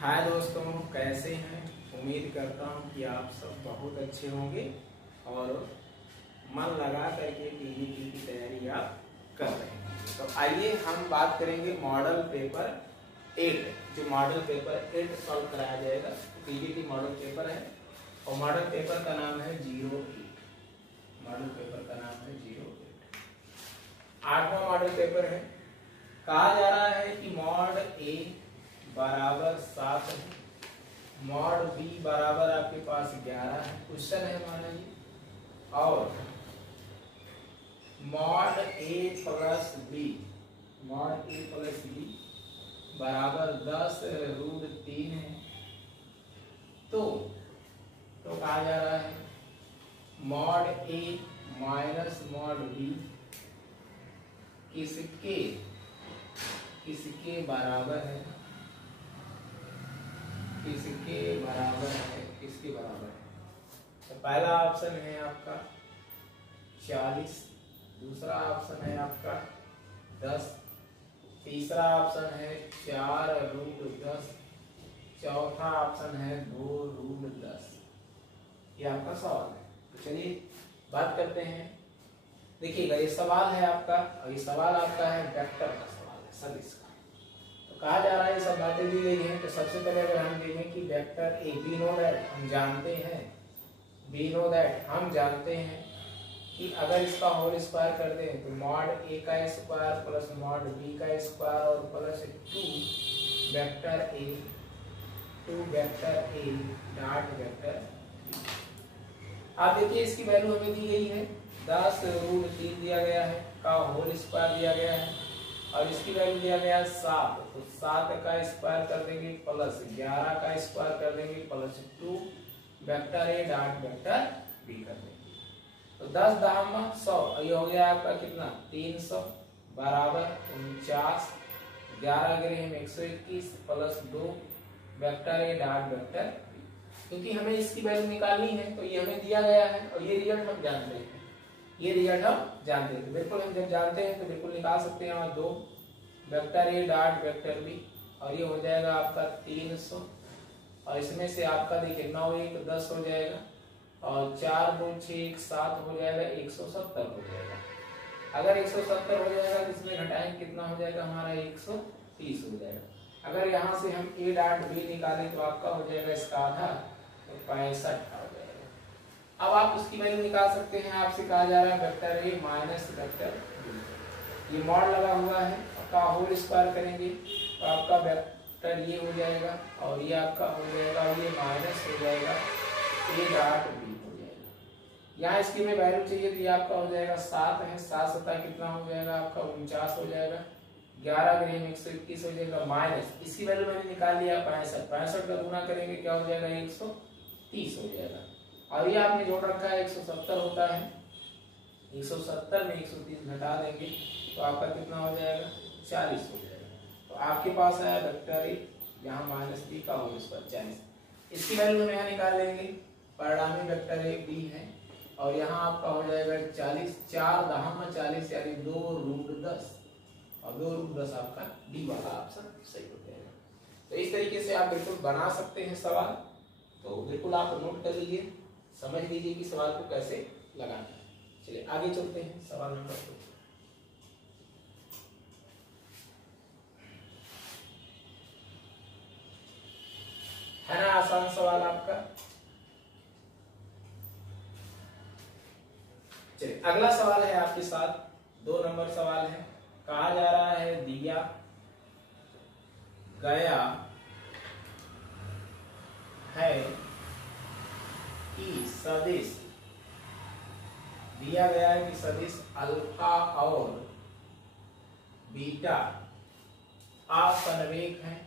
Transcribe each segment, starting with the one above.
हाय दोस्तों, कैसे हैं। उम्मीद करता हूं कि आप सब बहुत अच्छे होंगे और मन लगा करके पीजीटी की तैयारी आप कर रहे हैं। तो आइए हम बात करेंगे मॉडल पेपर 8, जो मॉडल पेपर 8 सॉल्व कराया जाएगा। पीजीटी मॉडल पेपर है और मॉडल पेपर का नाम है 08। मॉडल पेपर का नाम है 08। 8वां मॉडल पेपर है। कहा जा रहा है कि मॉड ए बराबर 7 है, मॉड बी बराबर आपके पास 11 है, क्वेश्चन है हमारा ये, और मॉड ए प्लस बी, मॉड ए प्लस बी बराबर 10√3 है। तो कहा जा रहा है मॉड ए माइनस मॉड बी किसके बराबर है, किसके बराबर है, किसके बराबर है। तो पहला ऑप्शन है आपका 40, दूसरा ऑप्शन है आपका 10, तीसरा ऑप्शन है 4√10, चौथा ऑप्शन है 2√10। ये आपका सवाल है। तो चलिए बात करते हैं। देखिएगा, ये सवाल है आपका और ये सवाल आपका है वेक्टर का सवाल है, सदिश का। तो कहा जा रहा है, ये सब बातें दी गई हैं। तो सबसे पहले अगर हम देखें कि vector A, we know that, हम जानते हैं, वी नो दैट, हम जानते हैं कि अगर इसका होल स्क्वायर कर दें तो मॉड ए का स्क्वायर प्लस मॉड बी का स्क्वायर और plus 2 vector A dot vector. आप देखिए, इसकी वैल्यू हमें दी गई है 10√3 दिया गया है, का होल स्क्वायर दिया गया है, और इसकी वैल्यू दिया गया है 7। तो 7 का स्क्वायर कर देंगे प्लस 11 का स्क्वायर कर देंगे plus 2 vector A dot vector B कर देंगे। तो 10 दामा 100, ये हो गया आपका कितना 300 बराबर 49, 11 गिरे हम 121 plus 2 vector A dot vector B. क्योंकि हमें इसकी वैल्यू निकालनी है तो ये हमें दिया गया है और ये रिजल्ट हम जानते हैं, ये रिजल्ट हम जानते हैं। तो बिल्कुल हम जब जानते हैं तो बिल्कुल निकाल सकते हैं। और 2 vector A dot vector B, और ये हो जाएगा आपका 300, और इसमें से आपका देखिए 9 1 10 हो जाएगा, और 4 2 6 7 हो जाएगा, 170 हो जाएगा। अगर 170 हो जाएगा तो इसमें घटाएंगे कितना हो जाएगा हमारा 130 हो जाएगा। अगर यहाँ से हम ए डॉट बी निकालें तो आपका हो जाएगा इसका आधा, तो 65 हो जाएगा। अब आप उसकी वैल्यू निकाल सकते हैं। आपसे कहा जा रहा है vector A minus vector B, ये मॉड लगा हुआ है, का होल स्क्वायर करेंगे तो आपका वेक्टर ये हो जाएगा और ये आपका हो जाएगा और ये माइनस हो जाएगा ए डॉट बी हो जाएगा। यहाँ इसकी में वैल्यू चाहिए तो ये आपका हो जाएगा 7 है, 7 7 कितना हो जाएगा आपका 49 हो जाएगा, 11 गिरे 121 हो जाएगा, माइनस इसकी वैल्यू मैंने निकाल लिया 65 का गुना करेंगे क्या हो जाएगा 130 हो जाएगा। और ये आपने जोड़ रखा है 170 होता है, 170 में 130 घटा देंगे तो आपका कितना हो जाएगा 40 हो जाएगा। तो आपके पास है वेक्टर ए, यहाँ माइनस बी का होल स्क्वायर 40। इसकी वैल्यू हम यहाँ निकाल लेंगे, परिणामी वेक्टर ए बी है, और यहाँ आपका हो जाएगा 40, 4 दामा 40 यानी 2√10, और 2√10 आपका डी वाला ऑप्शन सही हो जाएगा। तो इस तरीके से आप बिल्कुल बना सकते हैं सवाल। तो बिल्कुल आप नोट कर लीजिए, समझ लीजिए कि सवाल को कैसे लगाना है। चलिए आगे चलते हैं सवाल नंबर 2। है ना आसान सवाल आपका। चलिए अगला सवाल है आपके साथ 2 नंबर सवाल है। कहा जा रहा है दिया गया है कि सदिश, दिया गया है कि सदिश अल्फा और बीटा असंरेख हैं,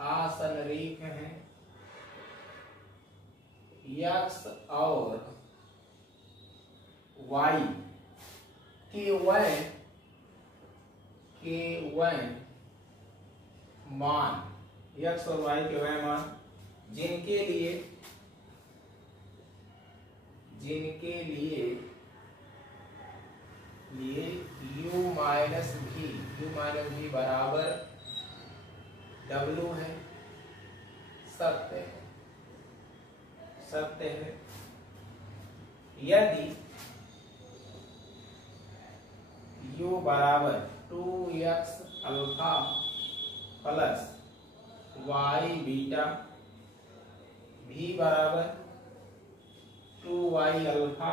असंरेख हैं, एक्स और वाई के वह मान, एक्स और वाई के वह मान जिनके लिए u माइनस भी बराबर W है, सत्य है, सत्य है। यदि U बराबर 2x alpha plus y beta, V बराबर 2y alpha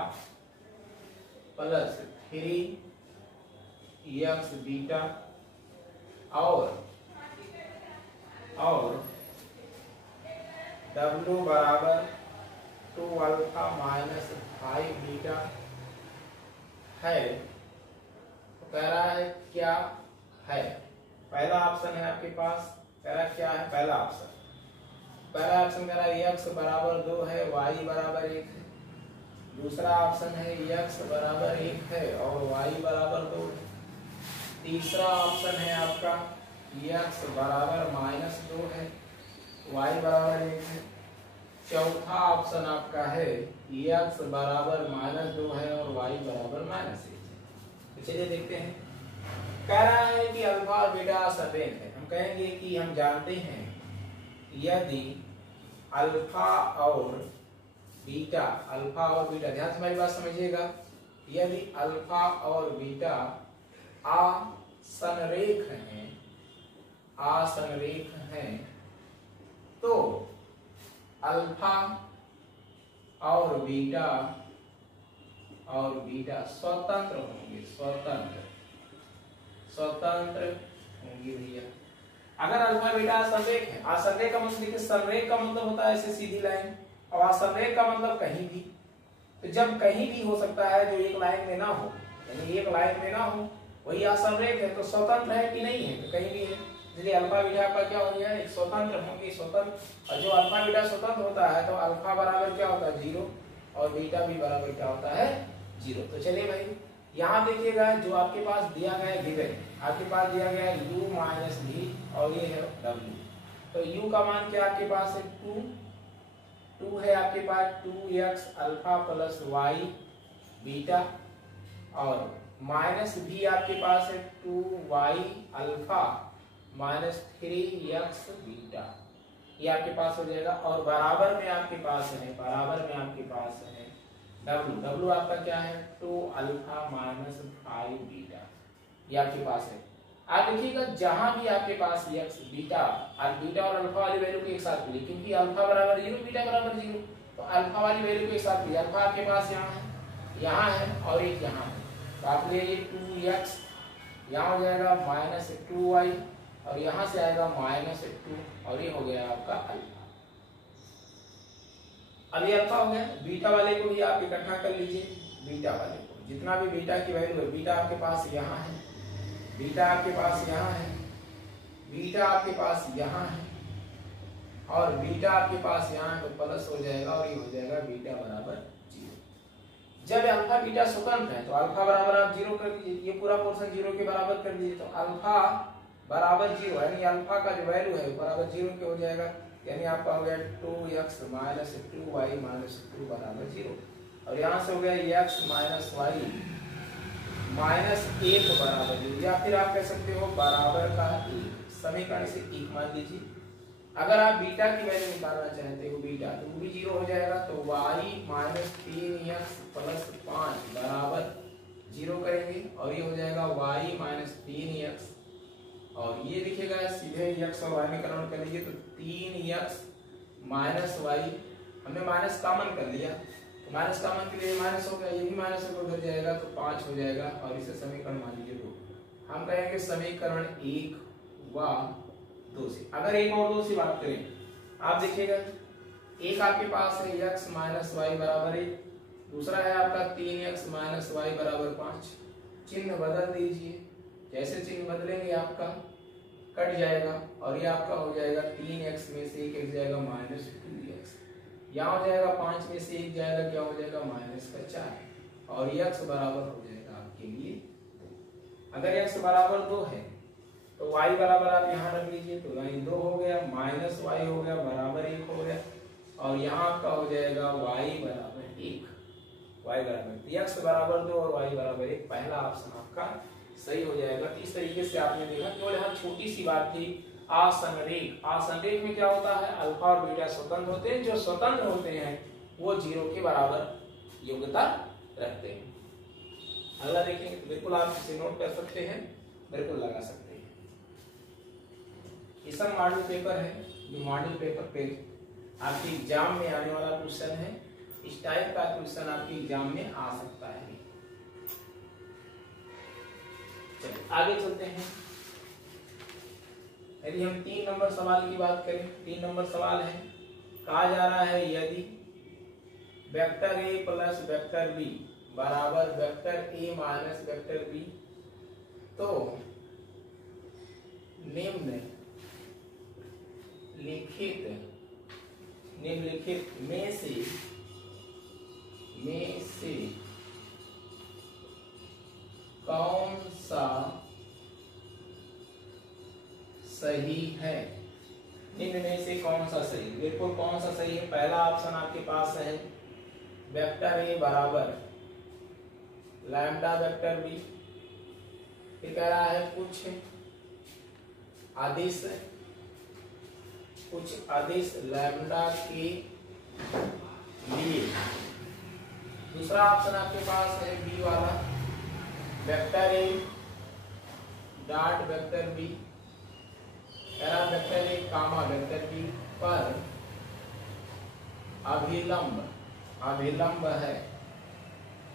plus 3x beta और W बराबर 2 अल्फा माइनस 5 बीटा है, तो कह रहा है क्या है। पहला ऑप्शन है आपके पास, कह रहा है क्या है। पहला ऑप्शन कह रहा है x बराबर 2 है, y बराबर 1 है। दूसरा ऑप्शन है x बराबर 1 है और y बराबर 2 है। तीसरा ऑप्शन है आपका x बराबर माइनस 2 है, y बराबर 1 है। चौथा ऑप्शन आपका है x बराबर माइनस 2 है और y बराबर माइनस 1 है। तो चलिए देखते हैं। कह रहा है कि अल्फा और बीटा सपेट है। हम कहेंगे कि हम जानते हैं यदि अल्फा और बीटा, ध्यान से हमारी बात समझिएगा, यदि अल्फा और बीटा असंरेख हैं तो अल्फा और बीटा स्वतंत्र होंगे, स्वतंत्र होंगे भैया। अगर अल्फा बीटा असंरेख है, असंरेख का मतलब देखिए, संरेख का मतलब होता है ऐसे सीधी लाइन और असंरेख का मतलब कहीं भी। तो जब कहीं भी हो सकता है जो एक लाइन में ना हो, यानी एक लाइन में ना हो, वही असंरेख है। तो स्वतंत्र है कि नहीं है, तो कहीं भी है। इसलिए अल्फा बीटा का क्या हो गया, एक स्वतंत्र होंगे, स्वतंत्र। और जो अल्फा बीटा स्वतंत्र होता है तो अल्फा बराबर क्या होता है 0 और बीटा भी बराबर क्या होता है 0। तो चलिए भाई यहाँ देखिएगा, जो आपके पास दिया गया है गिवन, आपके पास दिया गया है u माइनस v और ये है w। तो u का मान क्या आपके पास है 2 है आपके पास 2x alpha plus y beta और माइनस v आपके पास है 2y alpha minus 3x beta, ये आपके पास हो जाएगा। और बराबर में आपके पास है w आपका क्या है 2 अल्फा माइनस 5 बीटा, ये आपके पास है। आप देखिएगा जहां भी आपके पास x बीटा और अल्फा वाली वैल्यू को एक साथ मिली, क्योंकि अल्फा बराबर 0 बीटा बराबर 0, तो अल्फा वाली वैल्यू को एक साथ मिली। अल्फा आपके पास यहाँ है और एक यहाँ है, तो आप ले 2x, यहाँ हो जाएगा माइनस 2y और यहाँ से आएगा माइनस 2 और ये हो गया आपका अल्फा। अब ये अल्फा हो गया। बीटा वाले को भी आप इकट्ठा कर लीजिए, बीटा वाले को जितना भी बीटा की वैल्यू है, बीटा आपके पास यहाँ है, बीटा आपके पास यहाँ है, बीटा आपके पास यहाँ है और बीटा आपके पास यहाँ है, तो प्लस हो जाएगा और ये हो जाएगा बीटा बराबर 0। जब अल्फा बीटा स्वतंत्र है तो अल्फा बराबर आप 0 कर दीजिए, ये पूरा पोर्शन 0 के बराबर कर दीजिए, तो अल्फा बराबर 0 यानी अल्फा का जो वैल्यू है बराबर 0 के हो जाएगा, यानी आपका हो गया 2x माइनस 2y माइनस 2 बराबर 0 और यहाँ से हो गया x माइनस y माइनस 1 बराबर 0, या फिर आप कह सकते हो बराबर का 1। समीकरण से 1 मान लीजिए। अगर आप बीटा की वैल्यू निकालना चाहते हो बीटा, तो वो भी 0 हो जाएगा, तो y माइनस 3x प्लस 5 बराबर 0 करेंगे और ये हो जाएगा y माइनस 3x और ये लिखेगा सीधे x और y में कन्वर्ट कर लीजिए, तो 3x माइनस y, हमने माइनस कॉमन कर लिया, तो माइनस कॉमन के लिए माइनस हो गया, ये भी माइनस होकर उधर जाएगा तो 5 हो जाएगा और इसे समीकरण मान लीजिए 2। हम कहेंगे समीकरण 1 व 2 से। अगर 1 और 2 से बात करें, आप देखिएगा एक आपके पास है x माइनस y बराबर 1, दूसरा है आपका 3x माइनस y बराबर 5। चिन्ह बदल दीजिए, जैसे चिन्ह बदलेंगे आपका कट जाएगा और ये आपका हो जाएगा 3x में से 1 जाएगा माइनस 2x, यहाँ हो जाएगा 5 में से 1 जाएगा, क्या हो जाएगा माइनस का 4 और x बराबर हो जाएगा आपके लिए 2। अगर x बराबर 2 है तो y बराबर आप यहाँ रख लीजिए, तो यानी 2 हो गया माइनस y हो गया बराबर 1 हो गया और यहाँ आपका हो जाएगा y बराबर 1, x बराबर 2 और y बराबर 1। पहला ऑप्शन आपका सही हो जाएगा। इस तरीके से आपने देखा, केवल यहाँ छोटी सी बात थी असंरेख। असंरेख में क्या होता है, अल्फा और बीटा स्वतंत्र होते हैं, जो स्वतंत्र होते हैं वो 0 के बराबर योग्यता रखते हैं। अगला देखेंगे तो बिल्कुल आप इसे नोट कर सकते हैं, बिल्कुल लगा सकते हैं। इस मॉडल पेपर है, जो मॉडल पेपर पे आपके एग्जाम में आने वाला क्वेश्चन है। इस टाइप का क्वेश्चन आपके एग्जाम में आ सकता है। चलिए आगे चलते हैं। यदि हम 3 नंबर सवाल की बात करें, 3 नंबर सवाल है, कहा जा रहा है यदि vector A plus vector B बराबर vector A minus vector B, तो निम्नलिखित में से कौन सा सही है। निम्न में से कौन सा सही, बिल्कुल कौन सा सही है। पहला ऑप्शन आपके पास है वेक्टर ए बराबर लैम्डा वेक्टर बी। ये कह रहा है कुछ आदेश लैम्डा के लिए। दूसरा ऑप्शन आपके पास है बी वाला, vector A dot vector B, कह रहा vector A comma vector B पर अभिलंब है।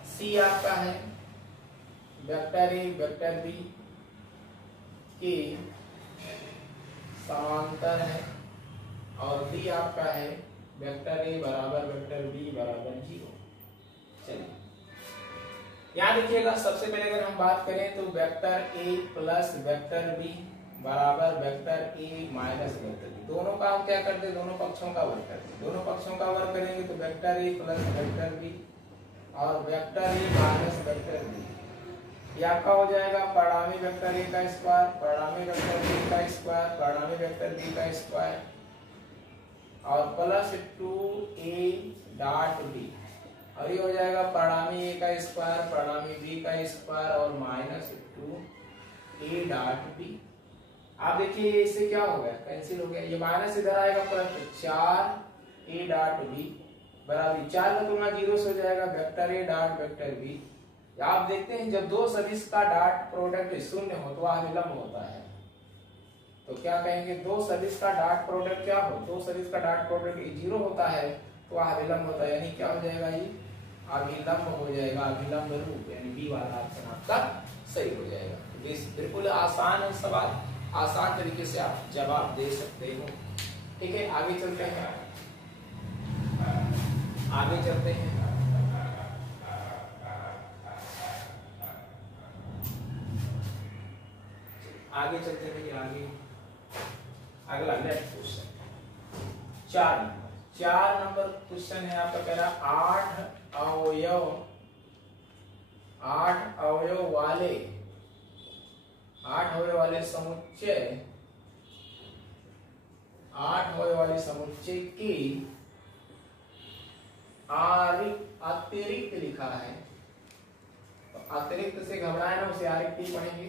सी आपका है वेक्टर ए वेक्टर बी के समांतर है, और डी आपका है वेक्टर ए बराबर वेक्टर बी बराबर 0। चलिए यहाँ देखिएगा, सबसे पहले अगर हम बात करें तो vector A plus vector B बराबर vector A minus vector B, दोनों का हम क्या करते हैं, दोनों पक्षों का वर्ग करते हैं। दोनों पक्षों का वर्ग करेंगे तो vector A plus vector B और vector A minus vector B, ये आपका हो जाएगा परिणामी वेक्टर ए का स्क्वायर, परिणामी वेक्टर बी का स्क्वायर, परिणामी वेक्टर बी का स्क्वायर और प्लस 2a डॉट बी, और ये हो जाएगा परिणामी ए का स्क्वायर, परिणामी बी का स्क्वायर और माइनस 2a डॉट बी। आप देखिए इससे क्या हो गया, कैंसिल हो गया, ये माइनस इधर आएगा प्लस 4a डॉट बी बराबर 4 का तुलना 0 से हो जाएगा vector A dot vector B. आप देखते हैं जब दो सदिश का डॉट प्रोडक्ट शून्य हो तो अभिलंब होता है। तो क्या कहेंगे, दो सदिश का डॉट प्रोडक्ट क्या हो, दो सदिश का डॉट प्रोडक्ट 0 होता है तो अभिलंब होता है, यानी क्या हो जाएगा, ये अभिलंब हो जाएगा, अभिलंब रूप, यानी बी वाला ऑप्शन आपका सही हो जाएगा। बिल्कुल आसान है सवाल, आसान तरीके से आप जवाब दे सकते हो। ठीक है, आगे चलते हैं, आगे चलते हैं। आगे चलते हैं, आगे अगला नेक्स्ट क्वेश्चन 4 नंबर क्वेश्चन है आपका, कह रहा 8 अवयव वाले समुच्चय की अतिरिक्त लिखा है, तो अतिरिक्त से घबराए ना, उसे आरिक्त ही पढ़ेंगे।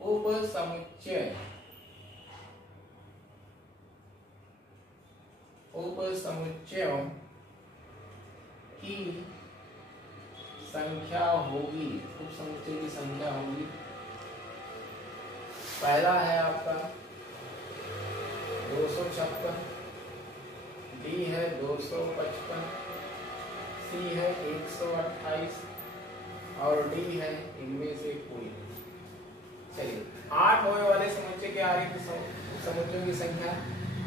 उप समुच्चयों की संख्या होगी, उप समुच्चय की संख्या होगी। पहला है आपका 256, डी है 255, सी है 128 और डी है इनमें से कोई। चलिए 8 होने वाले समुच्चय के आरिक्त समुच्चयों की संख्या,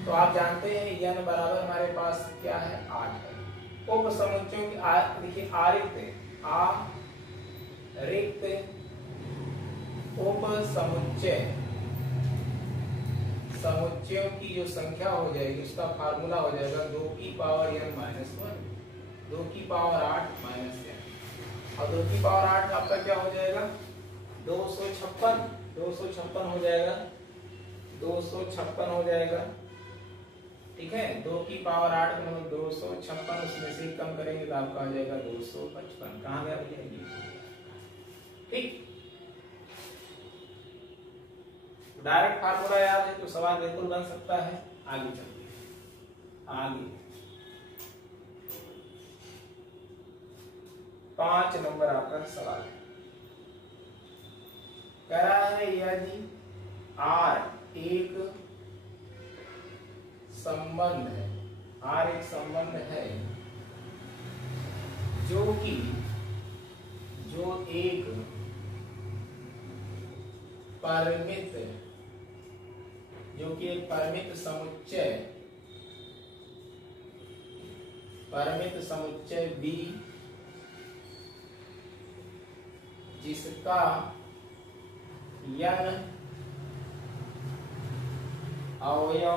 तो आप जानते हैं n बराबर हमारे पास क्या है, 8 है। उप समुच्चयों की देखिए रिक्त उप समुच्चयों की जो संख्या हो जाएगी उसका फार्मूला हो जाएगा 2 की पावर n माइनस 1, 2 की पावर 8 माइनस n, और 2 की पावर 8 आपका क्या हो जाएगा, 256 हो जाएगा, 256 हो जाएगा। ठीक है, 2 की पावर 8 मतलब 256, उसमें से कम करेंगे तो आपका हो जाएगा 255। कहाँ गया भैया ये, ठीक डायरेक्ट फार्मूला याद है तो सवाल बिल्कुल बन सकता है। आगे चलते हैं। आगे 5 नंबर आपका सवाल है। कह रहा है यदि R एक संबंध है, R एक संबंध है जो एक परिमित समुच्चय B जिसका n अवयव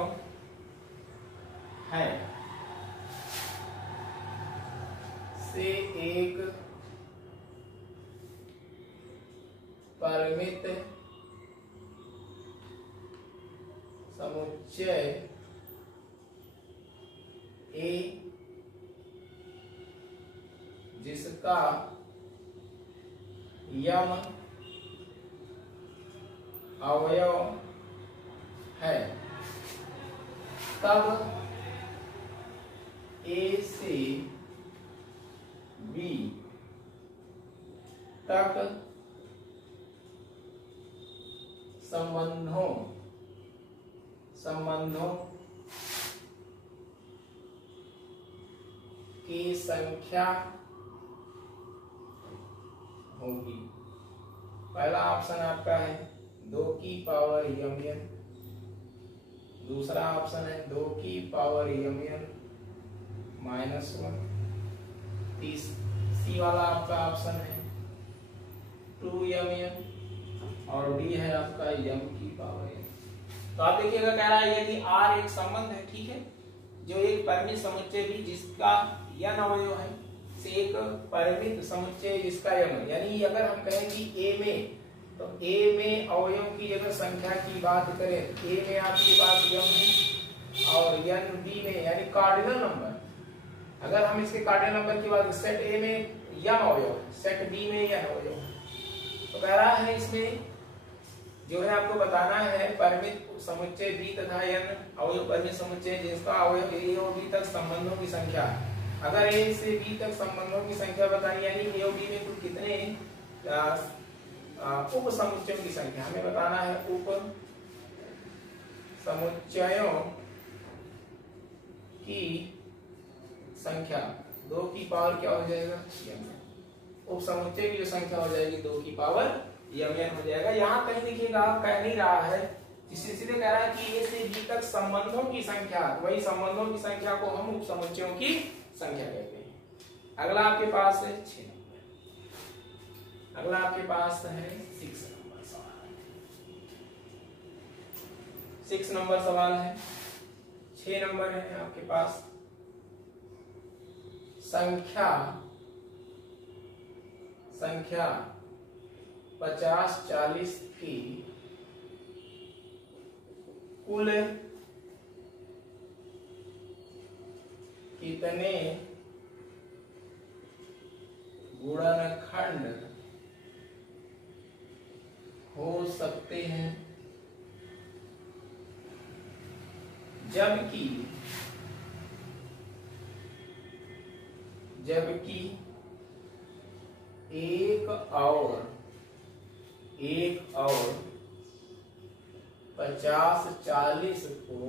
है से एक परिमित समुच्चय A जिसका यम अवयव है, तब A से B तक संबंधों की संख्या होगी। पहला ऑप्शन आपका है 2 की पावर mn, दूसरा ऑप्शन है 2 की पावर mn -1, सी वाला आपका ऑप्शन है 2mn और डी है आपका m की पावर n। तो आप देखिएगा कह रहा है यदि R एक संबंध है, ठीक है, जो एक परिमित समुच्चय भी जिसका n अवयव है से एक परिमित समुच्चय जिसका m, यानी अगर हम कहें कि A में, तो A में अवयव की अगर संख्या की बात करें, A में आपके पास m है और n B में यानी कार्डिनल नंबर, अगर हम इसके कार्डिनल नंबर की बात, सेट A में m अवयव है, सेट B में n अवयव है, तो कह रहा है इसमें जो है आपको बताना है परिमित समुच्चय B तथा n अवयव परिमित समुच्चय जिसका अवयव A और B तक संबंधों की संख्या। अगर A से B तक संबंधों की संख्या बतानी, यानी A और B में कुल कितने उप समुच्चयों की संख्या हमें बताना है, उप समुच्चयों की संख्या 2 की पावर क्या हो जाएगा m, उप समुच्चय की जो संख्या हो जाएगी 2 की पावर mn हो जाएगा। यहाँ कहीं देखिएगा कह नहीं रहा है, सीधे कह रहा है कि A से B तक संबंधों की संख्या, वही संबंधों की संख्या को हम उप समुच्चयों की संख्या कहते हैं। अगला आपके पास है 6 नंबर, अगला आपके पास है 6 नंबर सवाल, 6 नंबर सवाल है। 6 नंबर है आपके पास, संख्या 50-40 की कुल कितने गुणनखंड हो सकते हैं, जबकि एक और 50-40 को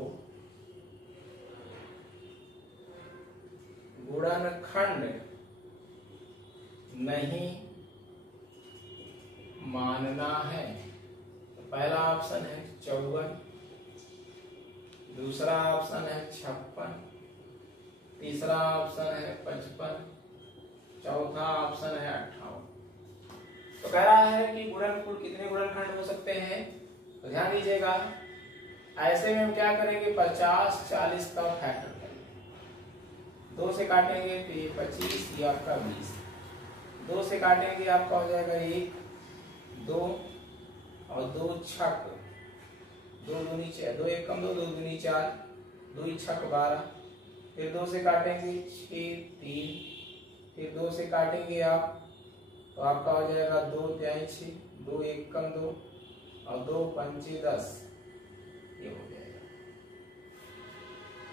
गुणनखंड नहीं मानना है। तो पहला ऑप्शन है 54, दूसरा ऑप्शन है 56, तीसरा ऑप्शन है 55, चौथा ऑप्शन है 58। तो कह रहा है कि गुणनखंड कितने गुणनखंड हो सकते हैं, तो ध्यान दीजिएगा, ऐसे में हम क्या करेंगे 50-40 का फैक्टर करेंगे, 2 से काटेंगे तो ये 25, ये आपका 20, 2 से काटेंगे आपका हो जाएगा 1, 2 और 2 छक, 2 दूनी 4, 2 1 कम 2, 2 दूनी 4, 2 छक 12, फिर 2 से काटेंगे 6, 3, फिर 2 से काटेंगे आप तो आपका हो जाएगा 2 तिहाई 6, 2 1 कम 2, और 2 पंचे 10, ये हो जाएगा।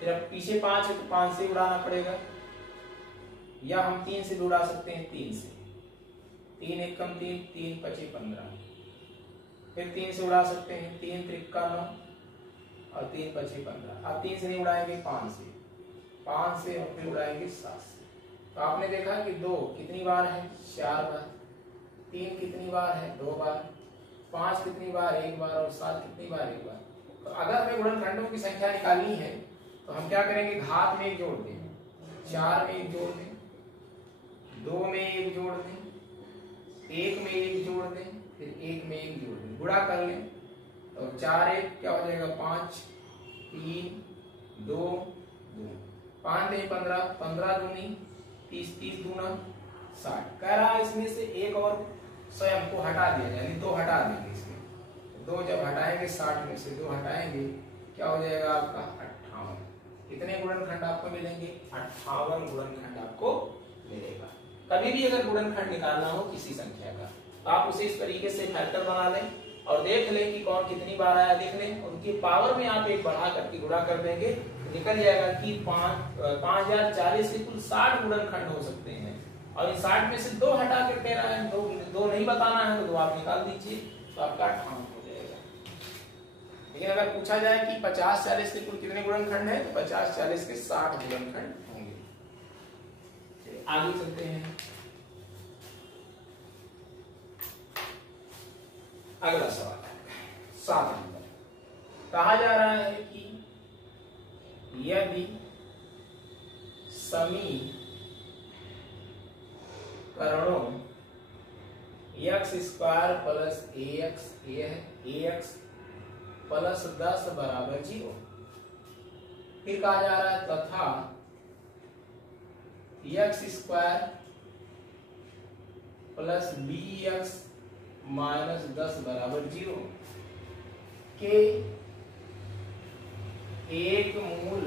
फिर अब पीछे 5 है तो 5 से उड़ाना पड़ेगा, या हम 3 से भी उड़ा सकते हैं, 3 से। 3 एक कम 3, 3 पचे 15। फिर 3 से उड़ा सकते हैं, 3 त्रिक का 9 और 3 पचे 15। अब 3 से नहीं उड़ाएंगे, 5 से, 5 से और फिर उड़ाएंगे 7 से। तो आपने देखा कि 2 कितनी बार है, 4 बार। 3 कितनी बार है, 2 बार। 5 कितनी बार, 1 बार। और 7 कितनी बार, 1 बार। तो अगर हमें गुणनखंडों की संख्या निकालनी है तो हम क्या करेंगे, घात में 1 जोड़ दें, 4 में 1 जोड़ दें, 2 में 1 जोड़ दें, 1 में 1 जोड़ दें, फिर 1 में 1 जोड़ दें, गुणा कर लें। तो 4 1 क्या हो जाएगा, 5, 3 2 2, 5 नहीं 15, 15 दूनी 30, 30 दूना 60। कह रहा है इसमें से एक और स्वयं को हटा दिया जाए, यानी 2 हटा देंगे इसमें। 2 जब हटाएंगे, 60 में से 2 हटाएंगे, क्या हो जाएगा आपका 58। कितने गुणनखंड आपको मिलेंगे, 58 गुणनखंड आपको मिलेगा। कभी भी अगर गुणनखंड निकालना हो किसी संख्या का, तो आप उसे इस तरीके से फैक्टर बना लें और देख लें कि कौन कितनी बार आया, देख लें। उनकी पावर में आप एक बढ़ा करके गुणा कर देंगे, निकल जाएगा कि 5040 से कुल 60 गुणनखंड हो सकते हैं। और इन 60 में से 2 हटा के कह रहा है, 2 नहीं बताना है तो 2 आप निकाल दीजिए, तो आपका 58 हो जाएगा। लेकिन अगर पूछा जाए कि 5040 के कुल कितने गुणनखंड है, तो 5040 के 60 गुणनखंड होंगे। आगे चलते हैं, अगला सवाल 7 नंबर। कहा जा रहा है कि यदि समीकरणों x² plus ax, ax plus 10 बराबर 0। फिर कहा जा रहा है तथा x² प्लस bx माइनस 10 बराबर 0 के एक मूल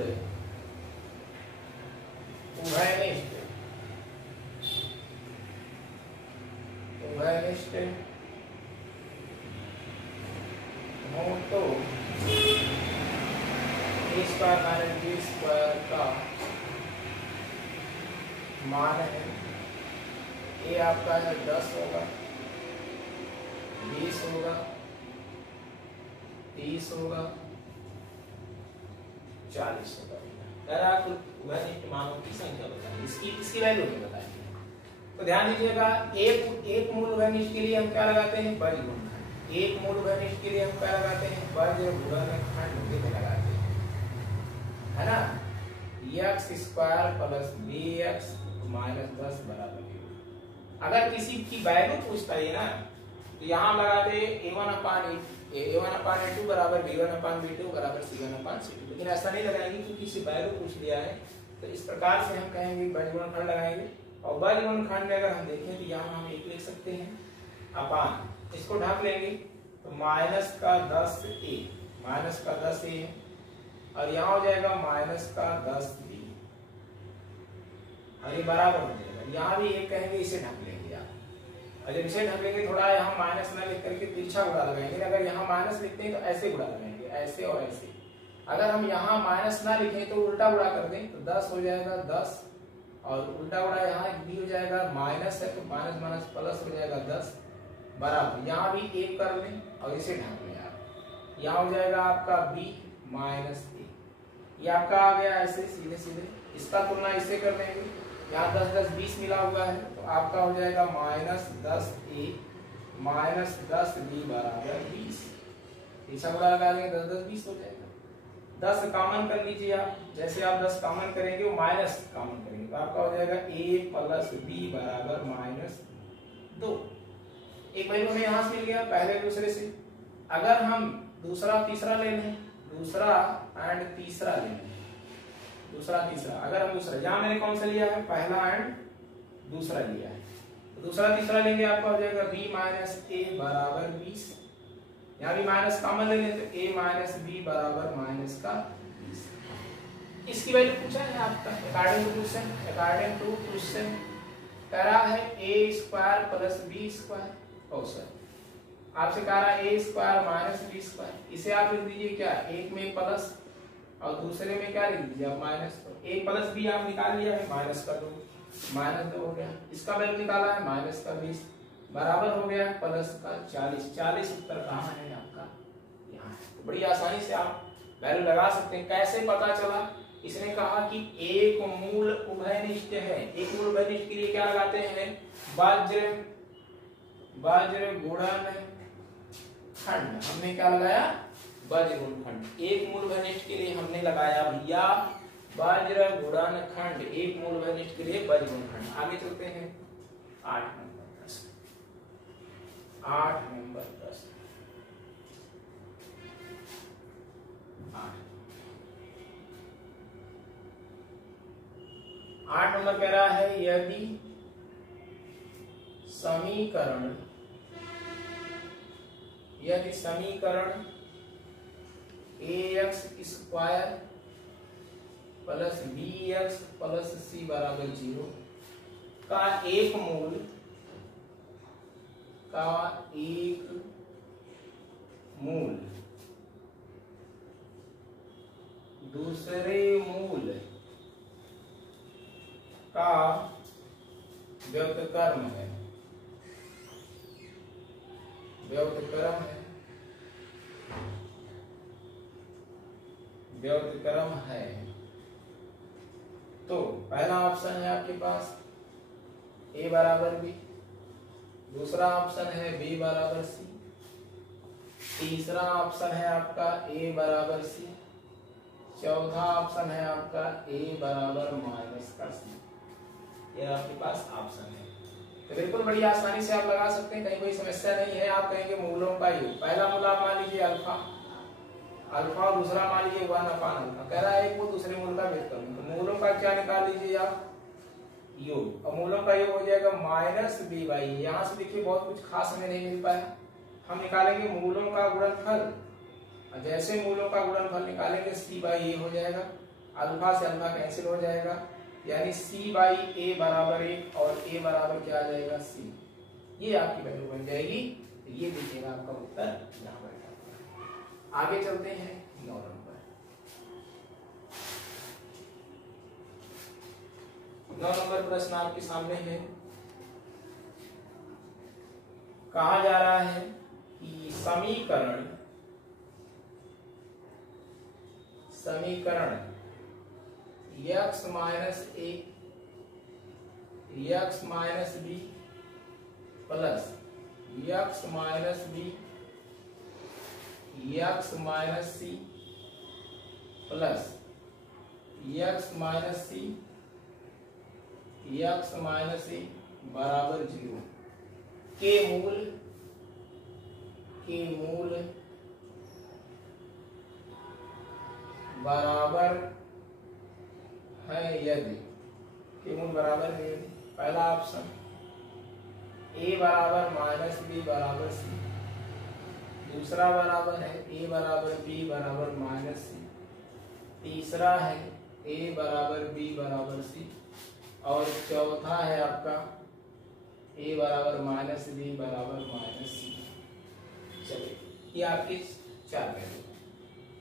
उभयनिष्ठ हो तो a² माइनस b² का मान है, a आपका 10 होगा, 20 होगा, 30 होगा, 40 होगा। कुल उभयनिष्ठ मानों की संख्या बताएं, इसकी वैल्यू नहीं बताएंगे। तो ध्यान दीजिएगा, एक मूल उभयनिष्ठ के लिए हम क्या लगाते हैं, बज गुणनखंड। एक मूल उभयनिष्ठ के लिए हम क्या लगाते हैं, बज गुणनखंड लगाते हैं, है ना। x² प्लस bx माइनस 10 बराबर 0। अगर किसी की वैल्यू पूछता है ना, तो यहाँ लगा दे a1/a2 बराबर b1/b2 बराबर c1/c2। लेकिन ऐसा नहीं लगाएंगे क्योंकि किसी वैल्यू पूछ लिया है, तो इस प्रकार से हम कहेंगे बज गुणनखंड लगाएंगे। और बज गुणनखंड में अगर हम देखें तो यहाँ हम 1 लिख सकते हैं, अपान इसको ढक लेंगे तो माइनस का 10a, माइनस का 10a, और यहाँ हो जाएगा माइनस का 10b, और ये बराबर हो जाएगा। यहाँ भी 1 कहेंगे, इसे ढक लेंगे आप। और जब इसे ढक लेंगे, थोड़ा यहाँ माइनस ना लिख करके तिरछा गुणा लगाएंगे। अगर यहाँ माइनस लिखते हैं तो ऐसे गुणा लगाएंगे, ऐसे और ऐसे। अगर हम यहाँ माइनस ना लिखें तो उल्टा गुणा कर दें, तो 10 हो जाएगा 10, और उल्टा गुणा यहाँ भी हो जाएगा, माइनस है तो माइनस माइनस प्लस हो जाएगा 10 बराबर। यहाँ भी 1 कर लें और इसे ढक लें आप। यहाँ हो जाएगा आपका b माइनस a, ये आपका आ गया ऐसे सीधे सीधे। इसका तुलना इससे कर लेंगे, यहाँ 10 10 20 मिला हुआ है, तो आपका हो जाएगा माइनस 10a माइनस 10b बराबर 20। तीसरा गुणा लगा लेंगे, 10 10 20 हो जाएगा। 10 कॉमन कर लीजिए आप, जैसे आप 10 कॉमन करेंगे वो माइनस कॉमन करेंगे, तो आपका हो जाएगा a प्लस b बराबर माइनस 2। एक वैल्यू हमें यहाँ से मिल गया पहले दूसरे से। अगर हम दूसरा तीसरा ले लें, दूसरा एंड तीसरा ले लें, दूसरा तीसरा, अगर हम दूसरा, यहाँ मैंने कौन सा लिया है, पहला एंड दूसरा लिया है, तो दूसरा तीसरा लेंगे, आपका हो जाएगा b माइनस a बराबर 20। यहाँ भी माइनस कॉमन ले लें तो a माइनस b बराबर माइनस का 20। इसकी वैल्यू पूछा है आपका अकॉर्डिंग टू क्वेश्चन कह रहा है a² प्लस b²। आपसे कह रहा है ए स्क्वायर माइनस बी स्क्वायर, इसे आप लिख दीजिए क्या, एक में प्लस और दूसरे में क्या लिख दीजिए आप माइनस। तो ए प्लस बी आप निकाल लिया है, माइनस का 2, माइनस 2 हो गया। इसका वैल्यू निकाला है माइनस का 20 बराबर हो गया प्लस का 40। 40 उत्तर कहाँ है आपका, यहाँ है। तो बड़ी आसानी से आप वैल्यू लगा सकते हैं। कैसे पता चला, इसने कहा कि एक मूल उभयनिष्ठ है। एक मूल उभयनिष्ठ के लिए क्या लगाते हैं, वज्र गुणन खंड। हमने क्या लगाया, वज्र गुणन खंड। एक मूल उभयनिष्ठ के लिए हमने लगाया भैया वज्र गुणन खंड। एक मूल उभयनिष्ठ के लिए वज्र गुणन खंड। आगे चलते हैं 8 नंबर प्रश्न। 8 नंबर प्रश्न 8 नंबर कह रहा है यदि समीकरण ax square plus bx plus c बराबर 0 का एक मूल दूसरे मूल का व्युत्क्रम है, व्युत्क्रम है। तो पहला ऑप्शन है आपके पास a बराबर b, दूसरा ऑप्शन है b बराबर c, तीसरा ऑप्शन है आपका a बराबर c, चौथा ऑप्शन है आपका a बराबर माइनस का c। ये आपके पास ऑप्शन है। तो बिल्कुल बड़ी आसानी से आप लगा सकते हैं, कहीं कोई समस्या नहीं है। आप कहेंगे मूलों का योग, पहला मूल आप मान लीजिए अल्फा, और दूसरा मान लीजिए 1 अपान अल्फा। कह रहा है एक वो दूसरे मूल का व्युत्क्रम। तो मूलों का क्या निकाल लीजिए आप, योग। और मूलों का योग हो जाएगा माइनस बी बाई। यहाँ से देखिए बहुत कुछ खास हमें नहीं मिल पाया। हम निकालेंगे मूलों का गुणनफल, जैसे मूलों का गुणनफल निकालेंगे सी बाई ए हो जाएगा, अल्फा से अल्फा कैंसिल हो जाएगा, यानी सी बाई ए बराबर 1 और ए बराबर क्या आ जाएगा सी। ये आपकी वैल्यू बन जाएगी। ये देखिएगा आपका उत्तर यहाँ पर। आगे चलते हैं 9 नंबर। 9 नंबर प्रश्न आपके सामने है। कहा जा रहा है कि समीकरण x minus a x minus b plus x minus b x minus c plus x minus c x minus a बराबर 0 के मूल बराबर है यदि, के मूल बराबर है यदि। पहला ऑप्शन a बराबर माइनस b बराबर c, दूसरा बराबर है a बराबर b बराबर माइनस c, तीसरा है a बराबर b बराबर c, और चौथा है आपका a बराबर माइनस b बराबर माइनस c। चलिए ये आपकी 4 वैल्यू।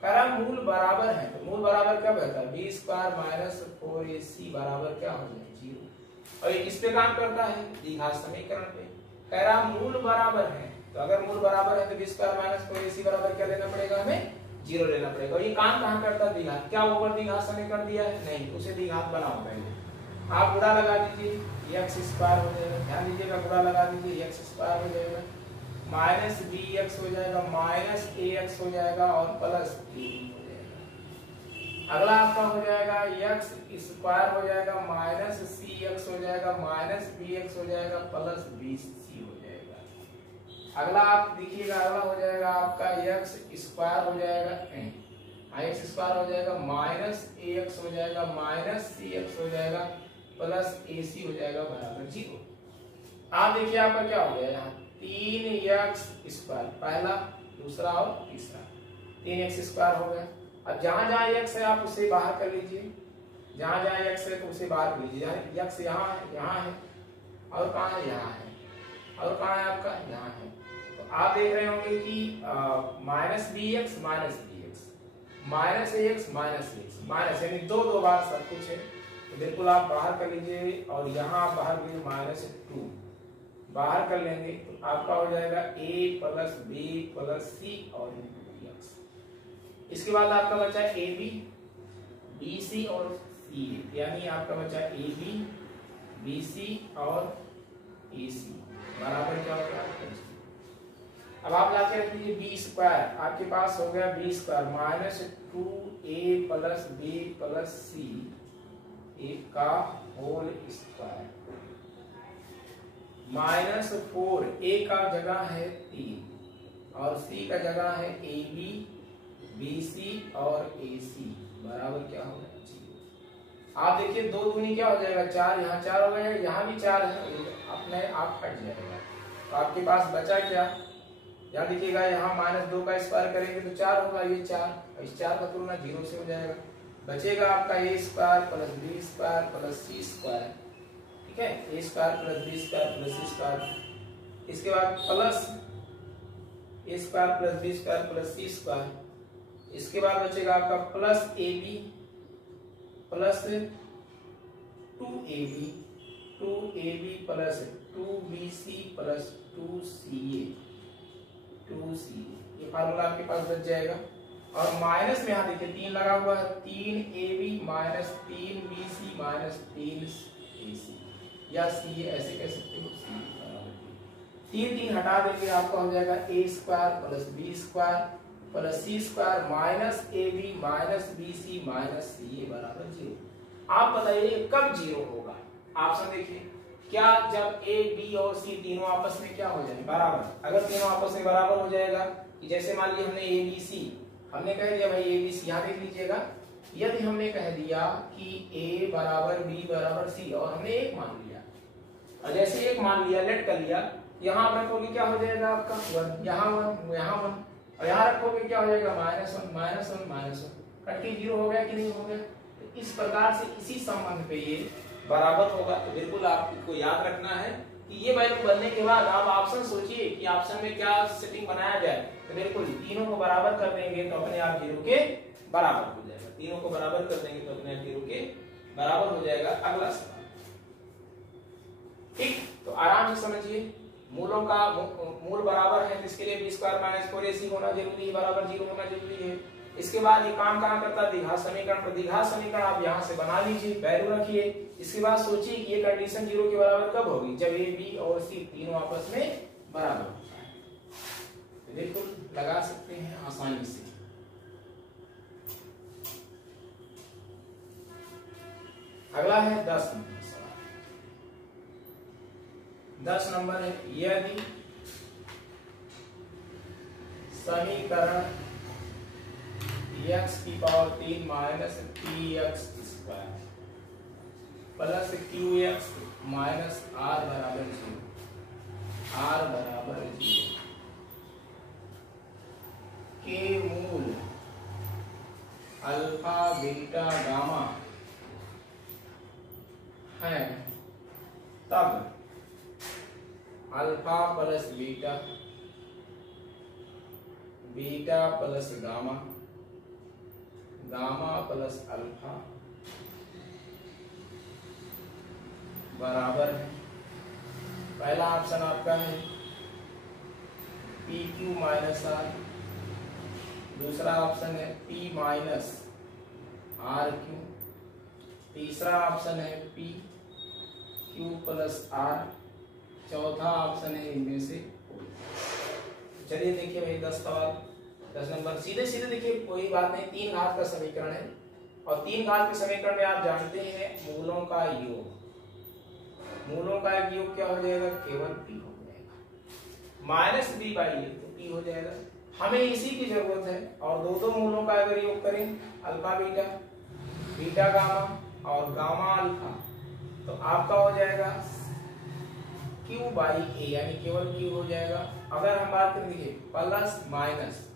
करा मूल बराबर है, तो मूल बराबर क्या बता, b स्क्वायर माइनस 4ac बराबर क्या हो जाए 0। और ये किस पे काम करता है, द्विघात समीकरण पे। कह रहा मूल बराबर है, तो अगर मूल बराबर है तो b स्क्वायर माइनस 4ac बराबर क्या लेना पड़ेगा, हमें 0 लेना पड़ेगा। और ये काम कहाँ करता है, द्विघात। क्या ऊपर द्विघात समीकरण दिया है, नहीं, तो उसे द्विघात बनाओ पहले। आप गुणा लगा दीजिए x स्क्वायर हो जाएगा, ध्यान दीजिएगा, गुणा लगा दीजिए x स्क्वायर हो जाएगा, माइनस bx हो जाएगा, माइनस ax हो जाएगा और प्लस b हो जाएगा। अगला आपका हो जाएगा x स्क्वायर हो जाएगा, माइनस cx हो जाएगा, माइनस bx हो जाएगा, प्लस bc हो जाएगा। अगला आप देखिएगा, अगला हो जाएगा आपका x स्क्वायर हो जाएगा, x स्क्वायर हो जाएगा, माइनस ax हो जाएगा, माइनस cx हो जाएगा, प्लस ac हो जाएगा बराबर 0। आप देखिए आपका क्या हो गया, यहाँ 3x स्क्वायर, पहला दूसरा और तीसरा 3x स्क्वायर हो गया। अब जहां जहां x है आप उसे बाहर कर लीजिए, जहां जहां x है तो उसे बाहर कर लीजिए। x यहाँ है और कहाँ है, यहाँ है, और कहाँ है आपका, यहाँ है। तो आप देख रहे होंगे कि minus B X minus B X minus A X minus A X minus, यानी दो बार सब कुछ है। तो बिल्कुल आप बाहर कर लीजिए और यहाँ आप बाहर कीजिए -2 बाहर कर लेंगे तो आपका हो जाएगा a प्लस बी प्लस सी और x। इसके बाद आपका बचा ए बी बी सी और सी, यानी आपका बचा ए बी बी सी और ए सी बराबर क्या होगा। अब आप लाके रख लीजिए बी स्क्वायर, आपके पास हो गया B square -2a plus B plus C का होल स्क्वायर -4, a का जगह है 3 और c का जगह है ए बी बी सी और ए सी बराबर क्या होगा 0। आप देखिए 2 दूनी क्या हो जाएगा 4, यहाँ 4 हो गया, यहाँ भी 4 है, अपने आप हट जाएगा। तो आपके पास बचा क्या, यहाँ देखिएगा यहाँ -2 का स्क्वायर करेंगे तो 4 होगा, ये 4, इस 4 का तुलना 0 से हो जाएगा। बचेगा आपका a square plus B square plus C square, ठीक है, a square plus B square plus C square. इसके बाद plus a square plus B square plus C square. इसके बाद बचेगा आपका plus A B plus 2ab plus 2bc plus 2ca, ये formula आपके पास बच जाएगा। और माइनस में यहाँ देखिए 3 लगा हुआ है, 3ab minus 3bc minus 3ac या ca ऐसे कह सकते हो, c 3 हटा देंगे आपका हो जाएगा a square plus B square plus C square minus A B minus B C minus C बराबर 0। आप बताइए कब 0 होगा। ऑप्शन देखिए, क्या जब ए बी और सी तीनों आपस में क्या हो जाए बराबर। अगर तीनों आपस में बराबर हो जाएगा कि जैसे मान लीजिए हमने ए बी सी हमने कह दिया भाई ए बी सी, यहाँ देख लीजिएगा, यदि हमने कह दिया कि ए बराबर बी बराबर सी और हमने 1 मान लिया और जैसे 1 मान लिया लेट कर लिया, यहाँ आप रखोगे क्या हो जाएगा आपका 1, यहाँ 1 यहाँ 1 और यहाँ रखोगे क्या हो जाएगा -1 कट के 0 हो गया कि नहीं हो गया। तो इस प्रकार से इसी संबंध पे ये बराबर होगा। तो बिल्कुल आपको याद रखना है कि ये वैल्यू बनने के बाद आप ऑप्शन सोचिए कि ऑप्शन में क्या सेटिंग बनाया जाए। तो बिल्कुल तीनों को बराबर कर देंगे तो अपने आप 0 के बराबर हो जाएगा, तीनों को बराबर कर देंगे तो अपने आप 0 के बराबर हो जाएगा। अगला सवाल, ठीक, तो आराम से समझिए। मूलों का मूल बराबर है, इसके लिए b स्क्वायर माइनस 4ac होना जरूरी है, बराबर 0 होना जरूरी है। इसके बाद ये काम कहाँ करता है, द्विघात समीकरण। तो द्विघात समीकरण आप यहाँ से बना लीजिए, वैल्यू रखिए। इसके बाद सोचिए कि ये कंडीशन 0 के बराबर कब होगी, जब a b और c तीनों आपस में बराबर होता है। तो बिल्कुल लगा सकते हैं आसानी से। अगला है 10 नंबर सवाल। 10 नंबर है, यदि समीकरण x की power 3 minus px square plus qx minus r बराबर 0 के मूल अल्फा बीटा गामा है, तब alpha plus beta beta plus gamma gamma plus alpha बराबर है। पहला ऑप्शन आपका है पी क्यू माइनस आर, दूसरा ऑप्शन है पी माइनस आर क्यू, तीसरा ऑप्शन है पी क्यू प्लस आर, चौथा ऑप्शन है इनमें से। चलिए देखिए भाई 10 नंबर सीधे सीधे देखिए, कोई बात नहीं, 3 घात का समीकरण है और 3 घात के समीकरण में आप जानते हैं मूलों का योग, मूलों का योग क्या हो जाएगा, केवल p हो जाएगा, माइनस b बाई ए तो p हो जाएगा। हमें इसी की जरूरत है और दो मूलों का अगर योग करें अल्फा बीटा बीटा गामा और गामा अल्फा तो आपका हो जाएगा q बाई ए, यानी केवल q हो जाएगा। अगर हम बात करें देखिए प्लस माइनस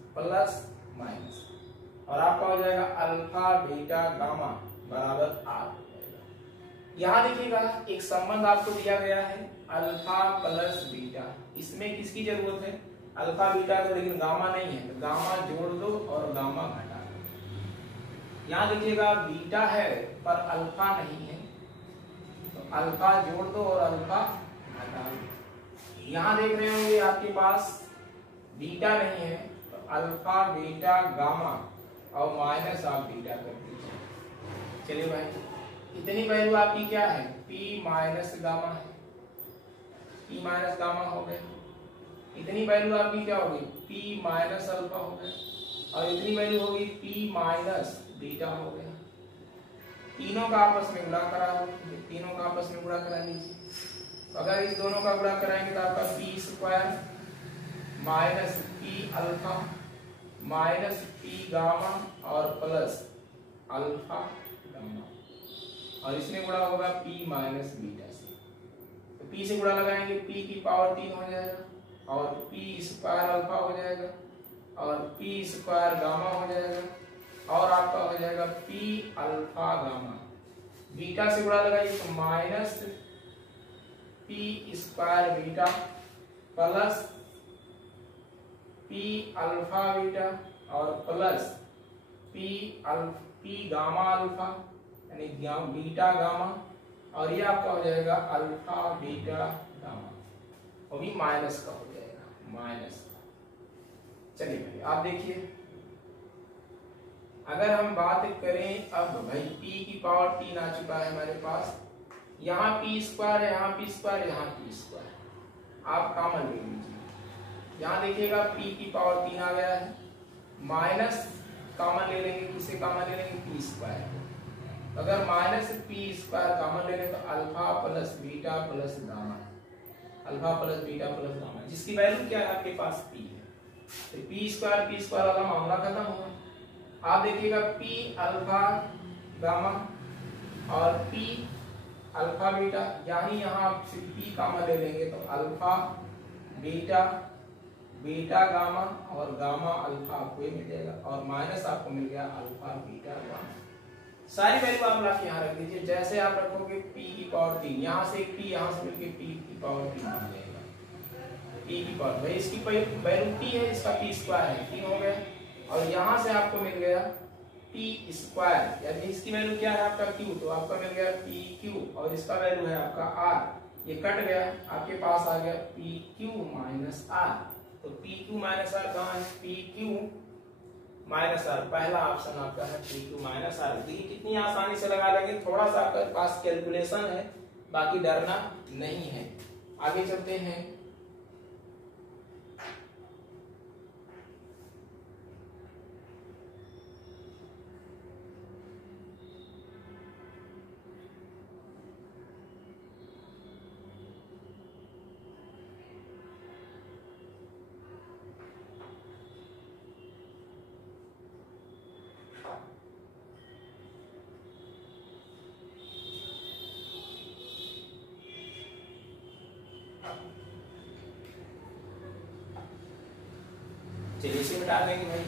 और आपका हो जाएगा अल्फा बीटा गामा बराबर r हो जाएगा। यहाँ देखिएगा एक संबंध आपको दिया गया है अल्फा प्लस बीटा, इसमें किसकी जरूरत है, अल्फा बीटा तो, लेकिन गामा नहीं है, तो गामा जोड़ दो और गामा घटा दो। यहाँ देखिएगा बीटा है पर अल्फा नहीं है, तो अल्फा जोड़ दो और अल्फा घटा दो। यहाँ देख रहे होंगे आपके पास बीटा नहीं है, तो अल्फा बीटा गामा और माइनस आप बीटा कर दीजिए। चलिए भाई, इतनी वैल्यू आपकी क्या है, P माइनस गामा है, P माइनस गामा हो गए। इतनी वैल्यू आपकी क्या होगी, P माइनस अल्फा हो गए, और इतनी वैल्यू होगी P माइनस बीटा हो गया। तीनों का आपस में गुणा करा दो, तीनों का आपस में गुणा करा लीजिए। अगर इस दोनों का गुणा कराएंगे तो आपका P square minus P alpha minus P gamma और प्लस अल्फा गामा, और इसमें गुणा होगा P माइनस बीटा से। तो P से गुणा लगाएंगे, P की पावर 3 हो जाएगा, और P स्क्वायर अल्फा हो जाएगा, और P स्क्वायर गामा हो जाएगा, और आपका हो जाएगा P अल्फा गामा। बीटा से गुणा लगाइए तो minus P square beta plus P alpha beta और प्लस P गामा अल्फा यानी बीटा गामा, और ये आपका हो जाएगा अल्फा बीटा गामा, वो भी माइनस का हो जाएगा, माइनस का। चलिए भाई आप देखिए, अगर हम बात करें अब भाई P की पावर 3 आ चुका है हमारे पास, यहाँ P स्क्वायर है, यहाँ P स्क्वायर, यहाँ P स्क्वायर, आप कॉमन ले लीजिए। यहाँ देखिएगा P की पावर 3 आ गया है, माइनस कॉमन ले लेंगे, किसे कॉमन ले लेंगे, P स्क्वायर को। अगर माइनस P स्क्वायर कॉमन ले लें तो alpha plus beta plus gamma, alpha plus beta plus gamma, जिसकी वैल्यू क्या है आपके पास P है, तो P स्क्वायर वाला मामला खत्म होगा। आप देखिएगा P अल्फा गामा और P अल्फा बीटा, यानी यहाँ आप सिर्फ P कॉमन ले लेंगे तो अल्फा बीटा बीटा गामा और गामा अल्फा आपको ये मिल जाएगा, और माइनस आपको मिल गया अल्फा बीटा गामा। सारी वैल्यू आप ला के यहाँ रख दीजिए, जैसे आप रखोगे P की पावर 3, यहाँ से P, यहाँ से मिलके P की पावर 3 मिल जाएगा, P की पावर, भाई इसकी वैल्यू P है, इसका P स्क्वायर है, 3 हो गया, और यहाँ से आपको मिल गया P स्क्वायर, यानी इसकी वैल्यू क्या है आपका Q, तो आपका मिल गया PQ, और इसका वैल्यू है आपका R, ये कट गया, आपके पास आ गया PQ माइनस R। तो PQ माइनस R कहाँ है, PQ माइनस R, पहला ऑप्शन आपका है PQ माइनस R। देखिए कितनी आसानी से लगा लेंगे, थोड़ा सा आपके पास कैलकुलेशन है, बाकी डरना नहीं है। आगे चलते हैं, चलिए इसे मिटा देंगे भाई।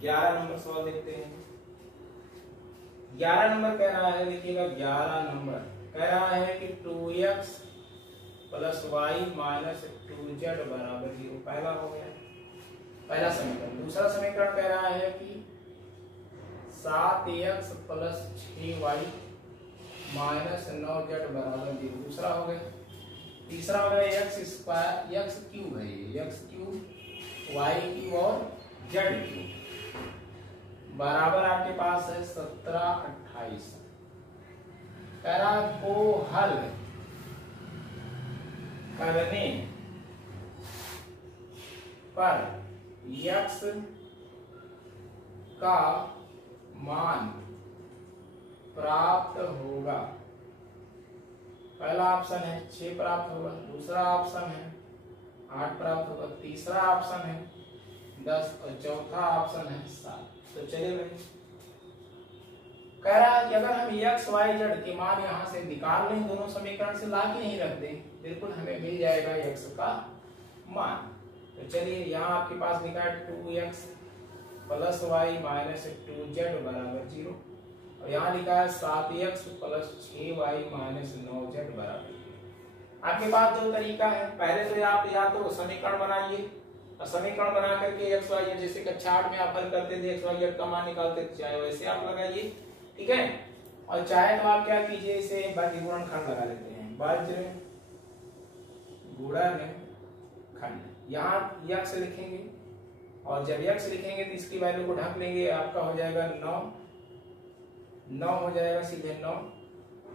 ग्यारह नंबर सवाल देखते हैं। 11 नंबर कह रहा है, देखिएगा 11 नंबर कह रहा है कि 2x plus Y minus 2z बराबर 0, पहला हो गया पहला समीकरण। दूसरा समीकरण कह रहा है कि 7x plus 6y minus 9z बराबर 0, दूसरा हो गया। तीसरा हो गया एक्स स्क्वायर, एक्स क्यूब है ये, एक्स क्यूब वाई क्यूब और जेड क्यूब बराबर आपके पास है 17 28। कह रहा को हल करने पर x का मान प्राप्त होगा। पहला ऑप्शन है 6 प्राप्त होगा, दूसरा ऑप्शन है 8 प्राप्त होगा, तीसरा ऑप्शन है 10 और चौथा ऑप्शन है 7। तो चलिए भाई, कह रहा है कि अगर हम एक्स वाई जेड के मान यहाँ से निकाल लें, दोनों समीकरण से ला के नहीं रख दें, बिल्कुल हमें मिल जाएगा एक्स का मान। तो चलिए यहाँ आपके पास लिखा है 2x plus Y minus 2z बराबर 0। और यहाँ लिखा है 7x plus 6y minus 9z बराबर। आपके पास दो तरीका है, पहले तो आप या तो समीकरण बनाइए और समीकरण बना करके एक्स वाई जेड, जैसे कक्षा 8 में आप हल करते थे एक्स वाई जेड का मान निकालते थे, चाहे वैसे आप लगाइए, ठीक है। और चाहे तो आप क्या कीजिए, इसे वज्र गुणनखंड लगा लेते हैं, वज्र गुणनखंड। यहाँ यक्स लिखेंगे और जब यक्स लिखेंगे तो इसकी वैल्यू को ढक लेंगे, आपका हो जाएगा 9 हो जाएगा सीधे 9,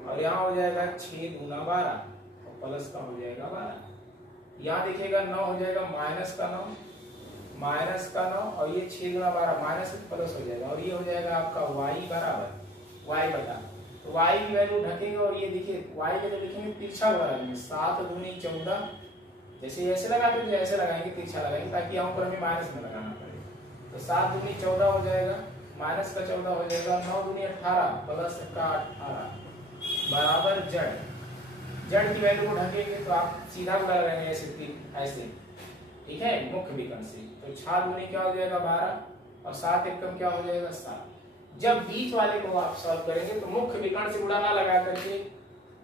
और यहाँ हो जाएगा 6 गुना 12 और प्लस का हो जाएगा 12। यहाँ देखिएगा 9 हो जाएगा माइनस का 9 और ये 6 गुना 12 माइनस प्लस हो जाएगा, और ये हो जाएगा आपका y बराबर y बटा, तो y की वैल्यू ढकेंगे और ये देखिए y के लिए लिखेंगे तिरछा लगाएंगे, 7 दूनी 14, जैसे ऐसे लगाते हैं ऐसे लगाएंगे, तिरछा लगाएंगे ताकि यहाँ पर हमें माइनस में लगाना पड़े। तो 7 दूनी 14 हो जाएगा, माइनस का 14 हो जाएगा, 9 दूनी 18 प्लस का 18 बराबर जड़ की वैल्यू को ढकेंगे तो आप सीधा उड़ा लगाएंगे ऐसे, ठीक है, मुख्य विकर्ण से। तो 6 दूनी क्या हो जाएगा 12 और 7 एकम क्या हो जाएगा 7। जब बीच वाले को आप सॉल्व करेंगे तो मुख्य विकर्ण से गुणा ना लगा करके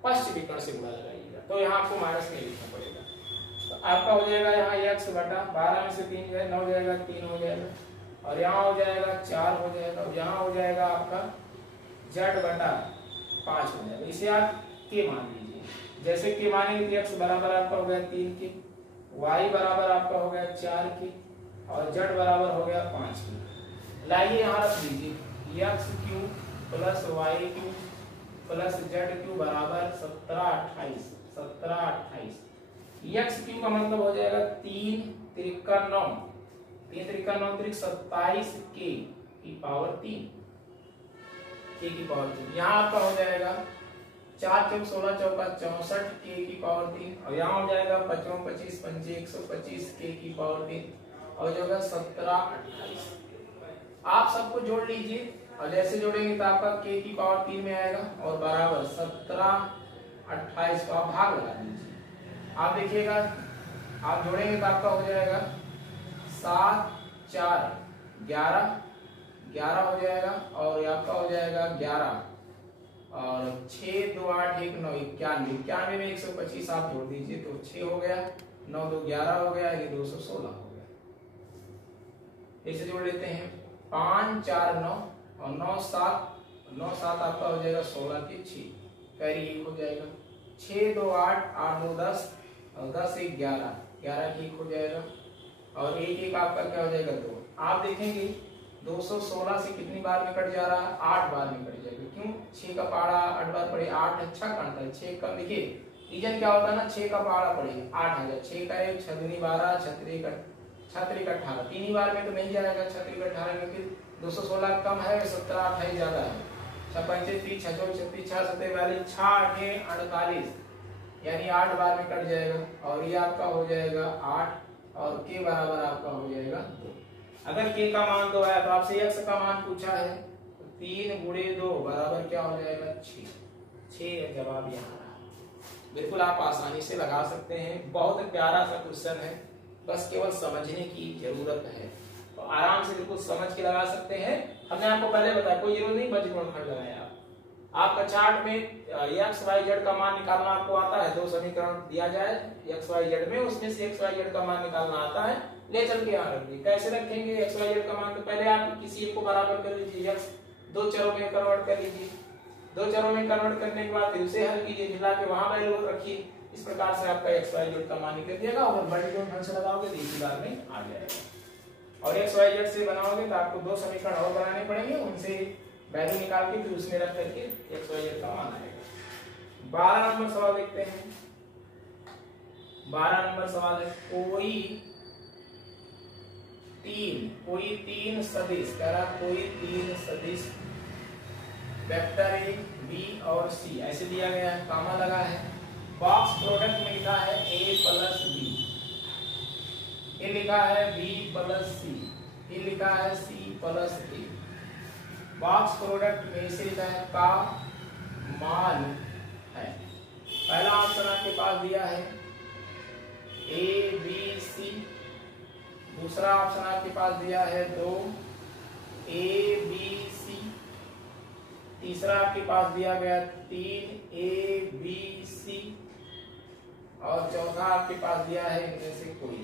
पश्च विकर्ण से गुणा लगाइएगा, तो यहाँ आपको माइनस नहीं लिखना पड़ेगा। तो आपका हो जाएगा यहाँ x बटा 12 में से 3 जाए 9 जाएगा, 3 हो जाएगा, और यहाँ हो जाएगा 4 हो जाएगा, और यहाँ हो जाएगा आपका z बटा 5 हो जाएगा। इसे आप k मान लीजिए, जैसे k मानेंगे तो x बराबर आपका हो गया 3 के, y बराबर आपका हो गया 4 के, और z बराबर हो गया 5 के। लाइए यहाँ रख लीजिए x cube plus y cube plus z cube बराबर 17 28। x क्यूब का मतलब हो जाएगा 3 त्रिका 9, 3 त्रिका 9 त्रिक 27 k की पावर 3, k की पावर 3। यहाँ आपका हो जाएगा 4 चौक 16 चौका 64 k की पावर 3, और यहाँ हो जाएगा 55 25 पंजे 125 k की पावर 3, और जो होगा 17 28। आप सबको जोड़ लीजिए, और जैसे जोड़ेंगे तो आपका k की पावर 3 में आएगा और बराबर 17 28 को आप भाग लगा दीजिए। आप देखिएगा आप जोड़ेंगे तो आपका हो जाएगा 7 4 11 हो जाएगा, और आपका हो जाएगा 11 और 6 2 8 1 9 91 में 125 आप जोड़ दीजिए तो 6 हो गया, 9 2 11 हो गया, ये 216 हो गया। इसे जोड़ लेते हैं 5 4 9 और 9 7 आपका हो जाएगा 16 के 6, कैरी 1 हो जाएगा, 6 2 8 8 2 10 और 10 1 11 11 के 1 हो जाएगा, और 1 1 आपका क्या हो जाएगा 2। आप देखेंगे 216 से कितनी बार में कट जा रहा है, 8 बार में कट जाएगा। क्यों? 6 का पहाड़ा 8 बार पड़े, 8 अच्छा काटता है, 6 का देखिए रीजन क्या होता है ना, 6 का पहाड़ा पड़े 8 आ जाए, 6 का 1 6 दूनी 12 छतरी का 18, 3 ही बार में तो नहीं जाएगा छतरी का 18, क्योंकि 216 कम है 17 28 ज्यादा है, 6 35 6 4 36 6 7 42 6 8 48, यानी 8 बार में कट जाएगा, और ये आपका हो जाएगा 8 और के बराबर आपका हो जाएगा 2। अगर के का मान 2 आया तो आपसे x का मान पूछा है, तो 3 गुणे 2 बराबर क्या हो जाएगा 6 जवाब यहाँ रहा। बिल्कुल आप आसानी से लगा सकते हैं, बहुत प्यारा सा क्वेश्चन है, बस केवल समझने की जरूरत है, तो आराम से बिल्कुल समझ के लगा सकते हैं। हमने आपको पहले बताया कोई जरूरत नहीं वज्र गुणनखंड लगाया, आपका चार्ट में x y z का मान निकालना आपको आता है, 2 समीकरण दिया जाए x y z में, उसमें से x y z का मान निकालना आता है, ले चल के यहाँ रख दिए। कैसे रखेंगे x y z का मान, तो पहले आप किसी एक को बराबर कर लीजिए, x 2 चरों में कन्वर्ट कर लीजिए, 2 चरों में कन्वर्ट करने के बाद फिर उसे हल कीजिए, मिला के वहां वैल्यू रखिए, इस प्रकार से आपका x y z का मान निकल जाएगा, और वज्र गुणनखंड से लगाओगे तो इसी बार में आ जाएगा। और x y z से बनाओगे तो आपको 2 समीकरण और बनाने पड़ेंगे, उनसे वैल्यू निकाल के फिर उसमें रख करके x y z का मान आएगा। 12 नंबर सवाल देखते हैं। 12 नंबर सवाल है, कोई तीन सदिश कह रहा, कोई 3 सदिश वेक्टर a b और c ऐसे दिया गया है, कामा लगा है, बॉक्स प्रोडक्ट में लिखा है a प्लस b, ये लिखा है b प्लस c, ये लिखा है c plus a। Box product में से लिखा है का मान है, पहला ऑप्शन आपके पास दिया है a b c, दूसरा ऑप्शन आपके पास दिया है 2 a b c, तीसरा आपके पास दिया गया 3ABC और चौथा आपके पास दिया है इनमें से कोई।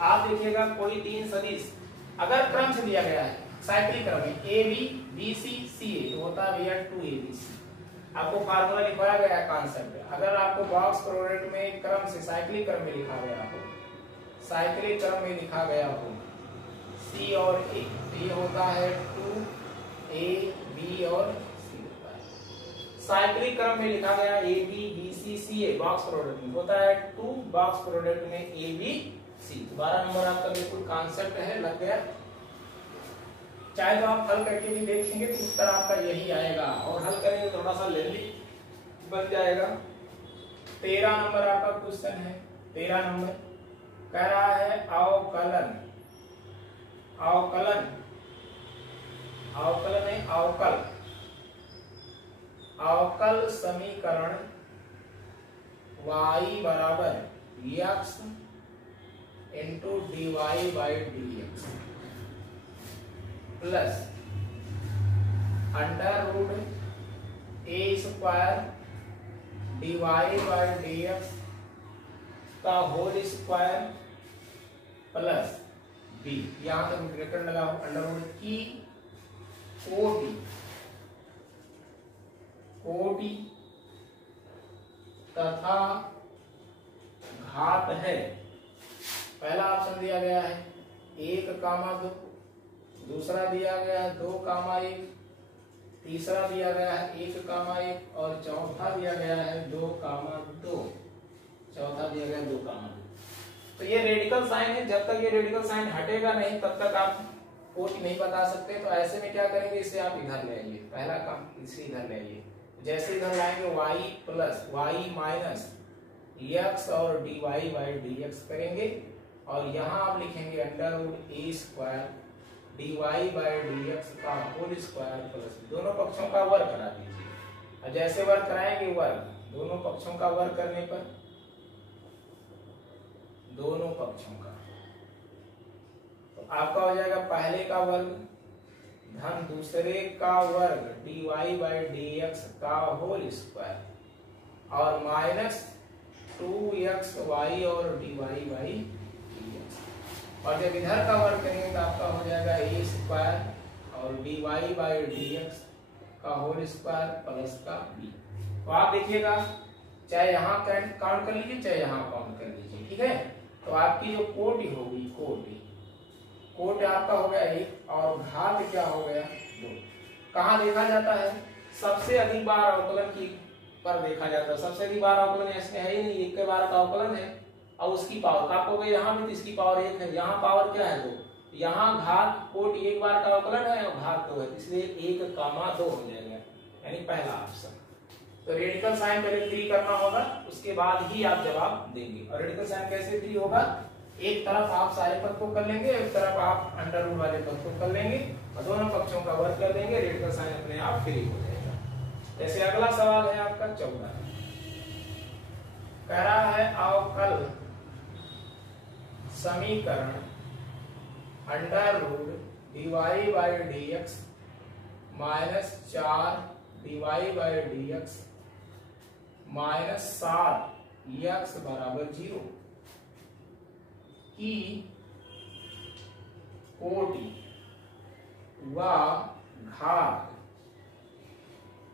आप देखिएगा कोई तीन सदिश अगर क्रम से दिया गया है साइक्लिक क्रम में AB BC CA तो होता है भैया 2ABC। आपको फार्मूला लिखवाया गया है कॉन्सेप्ट। अगर आपको बॉक्स प्रोडक्ट में क्रम से साइक्लिक क्रम में लिखा गया हो, साइक्लिक क्रम में लिखा गया हो C और A तो ये होता है 2A B और C होता है। साइक्लिक क्रम में लिखा गया AB BC CA box product में होता है 2 बॉक्स प्रोडक्ट में AB C। 12 नंबर आपका बिल्कुल कॉन्सेप्ट है, लग गया। चाहे तो आप हल करके भी देखेंगे तो उत्तर आपका यही आएगा और हल करेंगे थोड़ा सा लेंदी बन जाएगा। 13 नंबर आपका क्वेश्चन है। 13 नंबर कह रहा है अवकलन, अवकलन, अवकलन है अवकल, अवकल समीकरण y बराबर x into dy by dx plus under root A square dy by dx का होल स्क्वायर प्लस b, यहां तक ब्रैकेट लगाओ, अंडर रूट की कोटि तथा घात है। पहला ऑप्शन दिया गया है 1,2, दूसरा दिया गया है 2,1, तीसरा दिया गया है 1,1 और चौथा दिया गया है 2,2, चौथा दिया गया है 2,2। तो ये रेडिकल साइन है, जब तक ये रेडिकल साइन हटेगा नहीं तब तक आप कोटि नहीं बता सकते। तो ऐसे में क्या करेंगे, इसे आप इधर ले आइए, पहला काम इसे इधर ले आइए। जैसे इधर लाएंगे y plus y minus x और dy बाई dx करेंगे और यहाँ आप लिखेंगे under root A square dy by dx का होल स्क्वायर प्लस दोनों पक्षों का वर्ग करा दीजिए। और जैसे वर्ग कराएंगे वर्ग, दोनों पक्षों का वर्ग करने पर दोनों पक्षों का तो आपका हो जाएगा पहले का वर्ग धन दूसरे का वर्ग dy बाई dx का होल स्क्वायर और माइनस 2xy और dy बाई dx। और जब इधर का वर्ग करेंगे तो आपका हो जाएगा a स्क्वायर और dy बाई dx का होल स्क्वायर प्लस का b। तो आप देखिएगा चाहे यहाँ काउंट कर लीजिए चाहे यहाँ काउंट कर लीजिए, ठीक है। तो आपकी जो कोटि होगी, कोट आपका हो गया 1 और घात क्या हो गया 2। कहाँ देखा जाता है, सबसे अधिक बार अवकलन की पर देखा जाता है। सबसे अधिक बार अवकलन ऐसे है ही नहीं, 1 के बार का अवकलन है और उसकी पावर का आपको यहाँ भी इसकी पावर 1 है, यहाँ पावर क्या है 2, यहाँ घात कोट 1 बार का अवकलन है और घात 2 है, इसलिए 1,2 हो जाएगा, यानी पहला ऑप्शन। तो रेडिकल साइन पहले 3 करना होगा, उसके बाद ही आप जवाब देंगे। और रेडिकल साइन कैसे 3 होगा, एक तरफ आप सारे पद को कर लेंगे, एक तरफ आप अंडर रूट वाले पद को कर लेंगे और दोनों पक्षों का वर्ग कर देंगे, रेडिकल साइन अपने आप फ्री हो जाएगा। जैसे अगला सवाल है आपका 14, कह रहा है अवकल समीकरण under root dy by dx minus 4 dy by dx minus 7 x बराबर 0 की कोटि व घात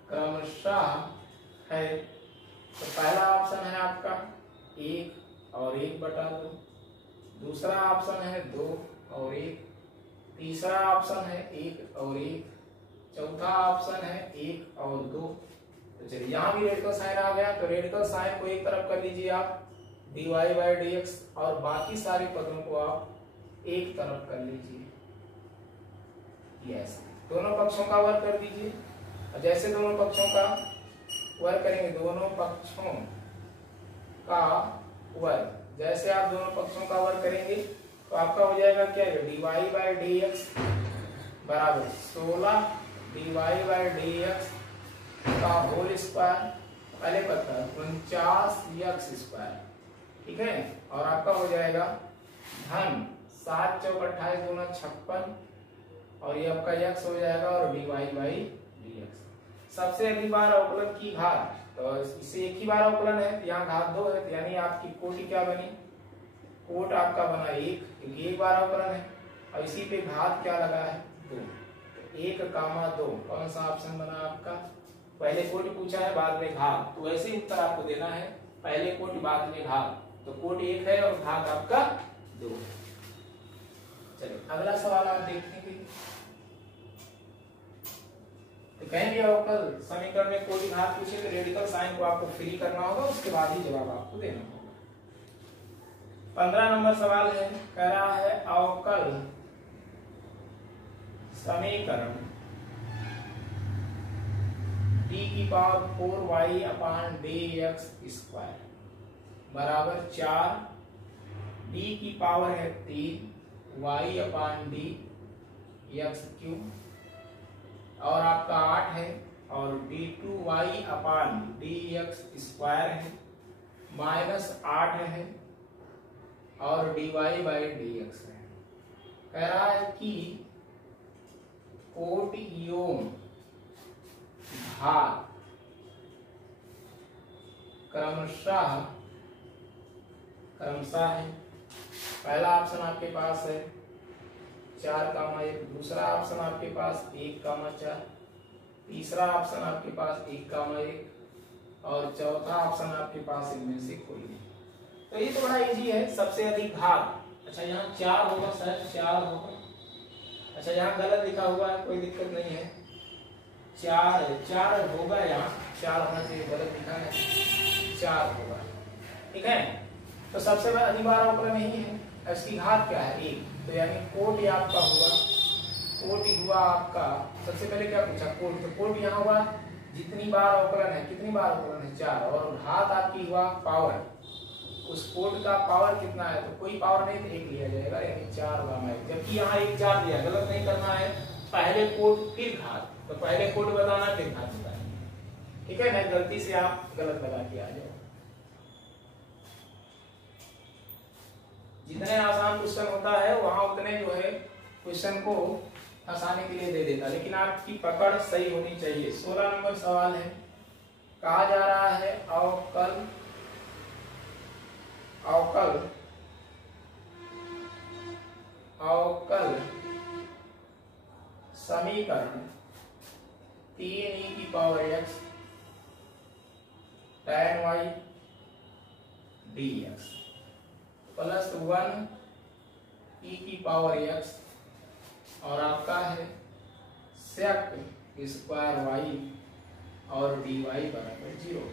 क्रमशः है। तो पहला ऑप्शन है आपका 1 और 1/2, दूसरा ऑप्शन है 2 और 1, तीसरा ऑप्शन है 1 और 1, चौथा ऑप्शन है 1 और 2। तो चलिए यहाँ भी रेडिकल साइन आ गया, तो रेडिकल साइन को एक तरफ कर लीजिए आप dy बाई dx और बाकी सारे पदों को आप एक तरफ कर लीजिए, यस। दोनों पक्षों का वर्ग कर दीजिए और जैसे दोनों पक्षों का वर्ग करेंगे, दोनों पक्षों का वर्ग, जैसे आप दोनों पक्षों का वर्ग करेंगे तो आपका हो जाएगा क्या, dy बाई dx बराबर 16 dy बाई dx का होल स्क्वायर, पहले पद का 49x स्क्वायर, ठीक है। और आपका हो जाएगा धन 7 चौक 28 दूना 56 और ये आपका x हो जाएगा और dy बाई dx सबसे अधिक बार अवकलन की घात, तो इससे एक ही बार अवकलन है, यहाँ घात 2 है, तो यानी आपकी कोटि क्या बनी, कोट आपका बना 1, क्योंकि एक बार अवकलन है, और इसी पे घात क्या लगा है 2, तो 1, 2 कौन सा ऑप्शन बना आपका, पहले कोटि पूछा है बाद में घात, तो वैसे ही उत्तर आपको देना है, पहले कोटि बाद में घात, तो कोट 1 है और घात आपका 2। चलिए अगला सवाल आप देखेंगे, तो कहेंगे अवकल समीकरण में कोटि घात पूछे तो रेडिकल साइन को आपको फ्री करना होगा, उसके बाद ही जवाब आपको देना होगा। 15 नंबर सवाल है, कह रहा है अवकल समीकरण d⁴y/dx² बराबर 4, d की पावर है 3 y/d(x³) और आपका 8 है, और d2y/dx² है, -8 है, और dy/dx है। कह रहा है कि कोट इयोन घात क्रमशः है। पहला ऑप्शन आपके पास है 4,1, दूसरा ऑप्शन आपके पास 1,4, तीसरा ऑप्शन आपके पास 1,1 और चौथा ऑप्शन आपके पास इनमें से कोई नहीं। तो ये तो बड़ा इजी है, सबसे अधिक घात, अच्छा यहाँ 4 होगा सर, 4 होगा, अच्छा यहाँ गलत लिखा हुआ है, कोई दिक्कत नहीं है, 4 होगा, यहाँ 4 होना चाहिए, गलत लिखा है, 4 होगा, ठीक है। तो सबसे अधिक बार अवकलन नहीं है, इसकी घात क्या है 1, तो यानी कोटि आपका हुआ, कोटि हुआ आपका, सबसे पहले क्या पूछा कोटि, तो कोटि यहाँ हुआ जितनी बार अवकलन है, कितनी बार अवकलन है 4, और घात आपकी हुआ पावर, उस कोट का पावर कितना है, तो कोई पावर नहीं तो 1 लिया जाएगा, यानी 4/1, जबकि यहाँ 1 4 दिया, गलत नहीं करना है, पहले कोट फिर घात, तो पहले कोट बताना फिर घात बताना, ठीक है ना, गलती से आप गलत लगा के आ जाओ। जितने आसान क्वेश्चन होता है वहां उतने जो है क्वेश्चन को आसानी के लिए दे देता, लेकिन आपकी पकड़ सही होनी चाहिए। 16 नंबर सवाल है, कहा जा रहा है अवकल समीकरण 3e⁻x tan y dx plus 1e⁻x और आपका है sec² y और dy बराबर 0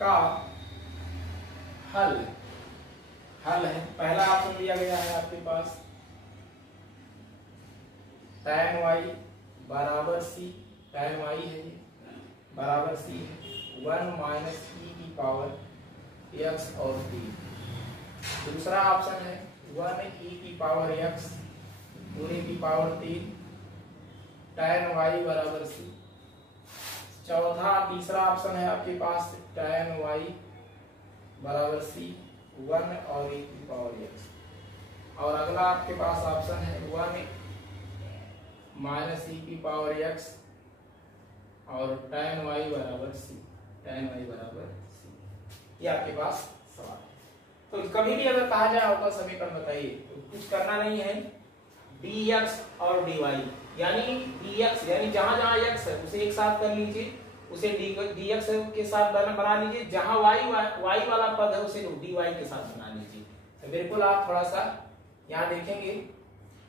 का हल है। पहला ऑप्शन दिया गया है आपके पास tan y बराबर c, tan y है ये बराबर c है 1 - e⁻x और d। दूसरा ऑप्शन है 1e⁻x पूरे की पावर 3 tan y बराबर c। तीसरा ऑप्शन है आपके पास tan y बराबर c 1 और e⁻x, और अगला आपके पास ऑप्शन है 1 - e⁻x और tan y बराबर c, ये आपके पास सवाल है। तो कभी भी अगर कहा जाए अवकल समीकरण बताइए तो कुछ करना नहीं है, dx और dy, यानी dx यानी जहां जहां x है उसे एक साथ कर लीजिए, उसे dx के साथ बना लीजिए, जहां y वाला पद है उसे dy के साथ बना लीजिए। तो बिल्कुल आप थोड़ा सा यहाँ देखेंगे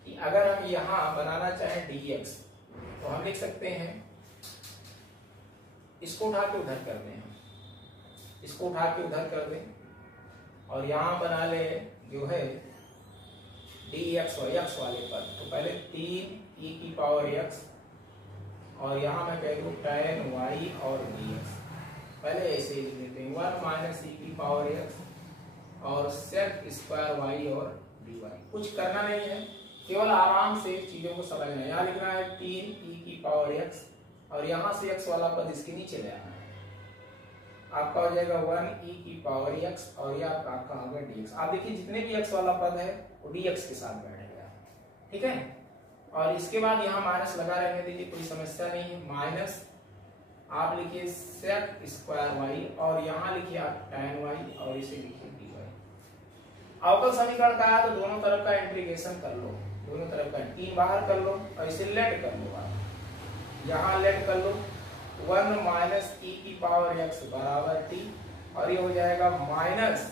कि अगर हम यहाँ बनाना चाहें dx तो हम लिख सकते हैं, इसको उठा के उधर कर दें, इसको उठा के उधर कर दें और यहाँ बना ले जो है dx x वाले पद, तो पहले 3e⁻x और यहाँ मैं कह दूं tan y और dx, पहले ऐसे ही लेते हैं 1 - e⁻x और sec² y और dy। कुछ करना नहीं है, केवल आराम से चीजों को समझना है। यहाँ लिखना है 3e⁻x और यहाँ से x वाला पद इसके नीचे ले आना है, आपका हो जाएगा 1e⁻x और ये आपका होगा dx। आप देखिए जितने भी x वाला पद है वो dx के साथ बैठेगा, ठीक है। और इसके बाद यहाँ माइनस लगा रहने दीजिए, कोई समस्या नहीं है। माइनस आप लिखिए सेक स्क्वायर वाई और यहाँ लिखिए आप tan वाई और इसे लिखिए dy। अवकल समीकरण का है तो दोनों तरफ का इंटीग्रेशन कर लो, दोनों तरफ का 3 बाहर कर लो और इसे लेट कर लो। आप यहाँ लेट कर लो 1 माइनस e की पावर x बराबर t और ये हो जाएगा माइनस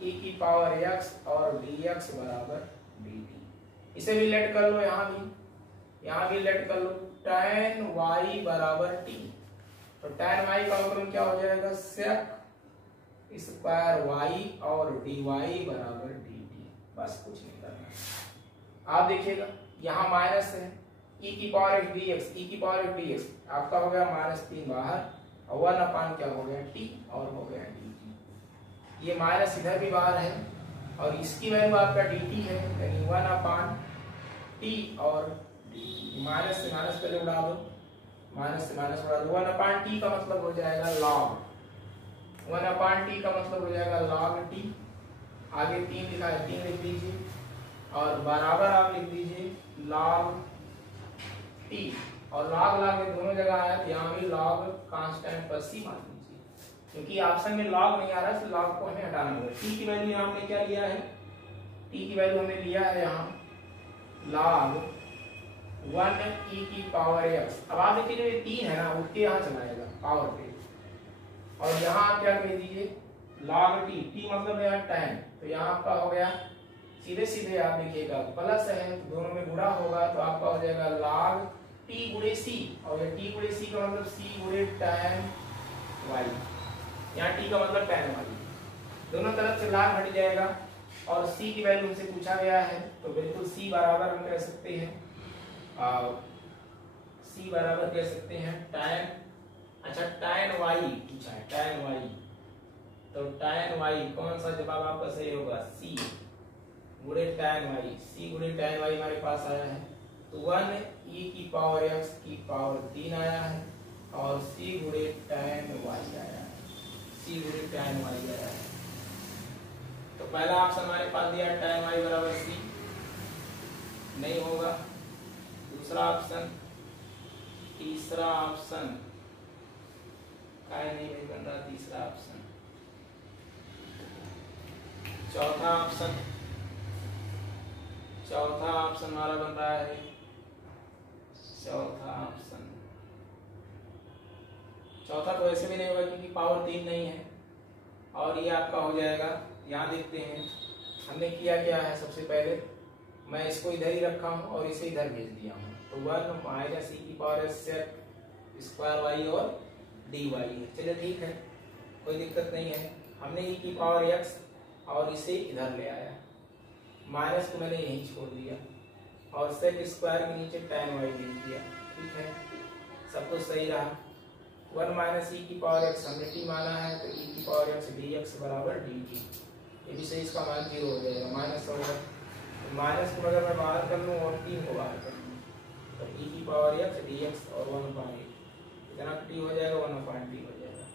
e की पावर x और dx बराबर dt। इसे भी लेट कर लो, यहाँ भी लेट कर लो tan y बराबर t। तो tan y का मतलब क्या हो जाएगा sec स्क्वायर y और dy बराबर dt। बस कुछ नहीं करना। आप देखिएगा यहाँ माइनस है e की पावर x dx, e की पावर x dx आपका हो गया -3 बाहर और 1 अपान क्या हो गया t और हो गया dt। ये माइनस इधर भी बाहर है और इसकी वैल्यू आपका dt है, यानी 1 अपान t और dt। माइनस से माइनस पहले उड़ा दो, माइनस से माइनस उड़ा दो। 1 अपान t का मतलब हो जाएगा log, 1 अपान t का मतलब हो जाएगा log t। आगे 3 लिखा है, 3 लिख दीजिए और बराबर आप लिख दीजिए log t और log log दोनों जगह आया तो यहाँ भी log कांस्टेंट पर c मान लीजिए, क्योंकि ऑप्शन में log नहीं आ रहा है तो log को हमें हटाना होगा। t की वैल्यू हमने क्या लिया है, t की वैल्यू हमने लिया है यहाँ log 1 e की पावर x। अब आप देखिए जो ये 3 है ना उसके यहाँ चलाएगा पावर पे और यहाँ आप क्या कह दीजिए log t, t मतलब यहाँ tan, तो यहाँ आपका हो गया सीधे सीधे आप देखिएगा प्लस है तो दोनों में गुणा होगा तो आपका हो जाएगा log t गुणे c और ये t गुणे c का मतलब c गुणे tan y, यहाँ t का मतलब tan y। दोनों तरफ से log हट जाएगा और c की वैल्यू हमसे पूछा गया है तो बिल्कुल c बराबर हम कह सकते हैं c बराबर कह सकते हैं tan, अच्छा tan y पूछा है, tan y तो tan y कौन सा जवाब आपका सही होगा c गुणे tan y, c गुणे tan y हमारे पास आया है तो 1 e की पावर x की पावर 3 आया है और c गुणे tan y आया है, c गुणे tan y आया है। तो पहला ऑप्शन हमारे पास दिया tan y बराबर c, नहीं होगा। दूसरा ऑप्शन, तीसरा ऑप्शन काय नहीं बन रहा, तीसरा ऑप्शन, चौथा ऑप्शन हमारा बन रहा है चौथा तो ऐसे भी नहीं होगा क्योंकि पावर 3 नहीं है और ये आपका हो जाएगा। यहाँ देखते हैं हमने किया क्या है, सबसे पहले मैं इसको इधर ही रखा हूँ और इसे इधर भेज दिया हूँ तो 1 माइनस e की पावर सेक स्क्वायर वाई और dy है। चलिए ठीक है, कोई दिक्कत नहीं है। हमने e की पावर x और इसे इधर ले आया, माइनस को मैंने यहीं छोड़ दिया और सेक स्क्वायर के नीचे tan y लिख दिया। ठीक है, सब कुछ सही रहा। 1 माइनस e की पावर x हमने t माना है तो e की पावर x dx बराबर dt, ये भी सही, इसका मान 0 हो जाएगा, माइनस होगा। तो माइनस को अगर मैं बाहर कर लूँ और 3 को बाहर कर लूँ तो e की पावर x dx और 1/8 इतना t हो जाएगा, 1/t हो जाएगा।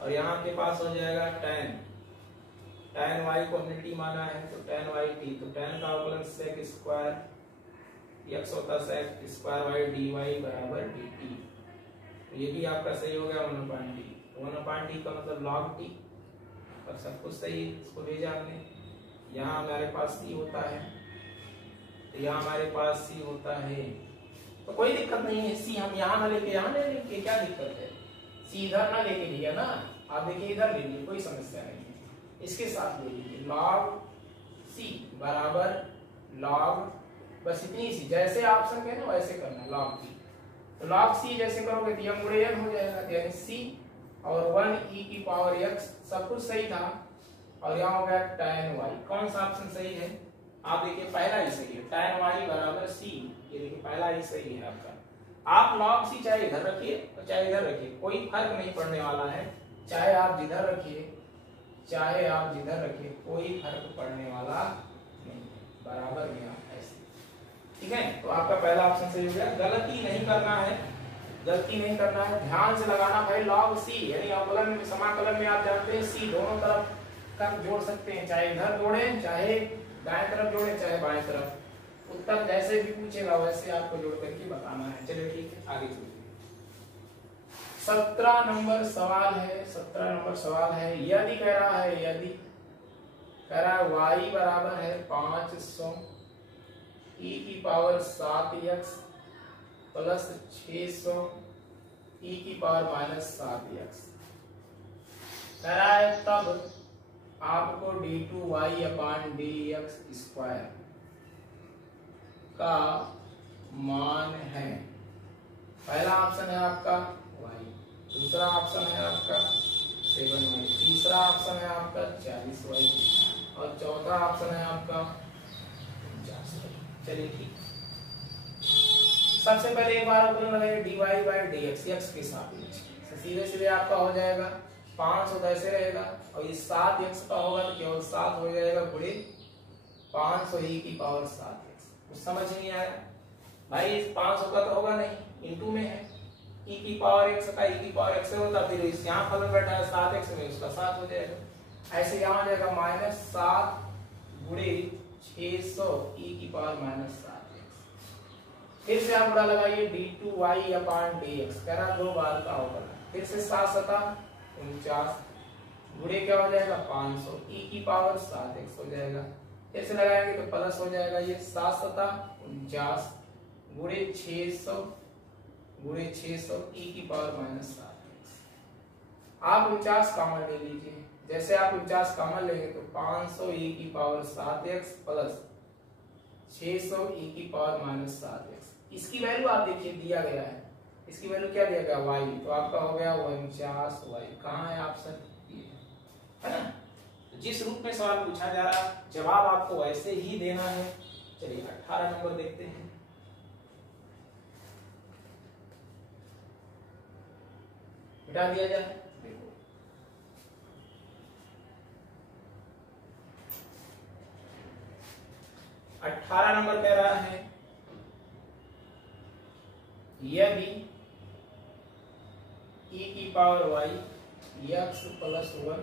और यहाँ आपके पास हो जाएगा tan y को हमने t माना है तो tan y t, तो tan का अवकलन sec स्क्वायर x होता है sec स्क्वायर y dy बराबर dt, तो ये भी आपका सही हो गया 1/t। 1/t का मतलब log t और सब कुछ सही, इसको भेजा हमने। यहाँ हमारे पास c होता है तो यहाँ हमारे पास c होता है तो कोई दिक्कत नहीं है, c हम यहाँ ना लेके यहाँ ले लेंगे, क्या दिक्कत है, c इधर ना लेके लिया ना, आप देखिए इधर ले लीजिए, कोई समस्या नहीं है, इसके साथ ले लीजिए log c बराबर log, बस इतनी सी, जैसे ऑप्शन कहे ना वैसे करना log c। तो log c जैसे करोगे तो यह गुणे n हो जाएगा, यानी c और 1 e की पावर x, सब कुछ सही था और यहाँ हो गया tan y। कौन सा ऑप्शन सही है, आप देखिए पहला ही सही है, tan y बराबर c, ये देखिए पहला ही सही है आपका। आप log c चाहे इधर रखिए और चाहे इधर रखिए, कोई फर्क नहीं पड़ने वाला है, चाहे आप जिधर रखिए चाहे आप जिधर रखिए, कोई फर्क पड़ने वाला नहीं, बराबर में आप ऐसे, ठीक है। तो आपका पहला ऑप्शन सही हो गया। गलती नहीं करना है, ध्यान से लगाना भाई। log c यानी अवकलन में, समाकलन में आप जानते हैं c दोनों तरफ का जोड़ सकते हैं, चाहे इधर जोड़ें, चाहे दाएं तरफ जोड़ें, चाहे बाएं तरफ। उत्तर जैसे भी पूछेगा वैसे आपको जोड़ करके बताना है। चलिए ठीक है, आगे चलिए। 17 नंबर सवाल है। 17 नंबर सवाल है, यदि कह रहा है, यदि कह रहा है y बराबर है 500 e की पावर 7x प्लस 600 e की पावर माइनस 7x, कह रहा है तब आपको d2y अपान dx स्क्वायर का मान है। पहला ऑप्शन है आपका y, दूसरा ऑप्शन है आपका 7y, तीसरा ऑप्शन है आपका 40y और चौथा ऑप्शन है आपका 49y। चलिए ठीक, सबसे पहले एक बार अपन लगाइए dy बाई dx x के सापेक्ष, सीधे सीधे आपका हो जाएगा 500 तो ऐसे रहेगा और ये 7x का होगा तो केवल 7 हो जाएगा गुणे 500 e की पावर 7x। कुछ समझ नहीं आया भाई, 500 का तो होगा नहीं, इनटू में है e की पावर x का e की पावर x होता, फिर इस यहाँ फलन बैठा है 7x में, उसका 7 हो जाएगा। ऐसे यहाँ हो जाएगा माइनस 7 गुणे 600 e की पावर माइनस 7x। फिर से आप बड़ा लगाइए d2y अपान dx, कह रहा 2 बार का होगा, फिर से 7 सता 49 गुणे क्या हो जाएगा 500 e की पावर 7x हो जाएगा। फिर से लगाएंगे तो प्लस हो जाएगा, ये 7 सता 49 गुणे 600 e की पावर माइनस 7x। आप 49 कॉमन ले लीजिए, जैसे आप 49 कॉमन लेंगे तो 500 e की पावर 7x प्लस 600 e की पावर माइनस 7x। इसकी वैल्यू आप देखिए दिया गया है, इसकी वैल्यू क्या दिया गया y, तो आपका हो गया 49y। कहाँ है ऑप्शन, ये है ना। तो जिस रूप में सवाल पूछा जा रहा है जवाब आपको वैसे ही देना है। चलिए 18 नंबर देखते हैं। मिटा दिया जाए, देखो 18 नंबर कह रहा है, यदि e की पावर y x प्लस 1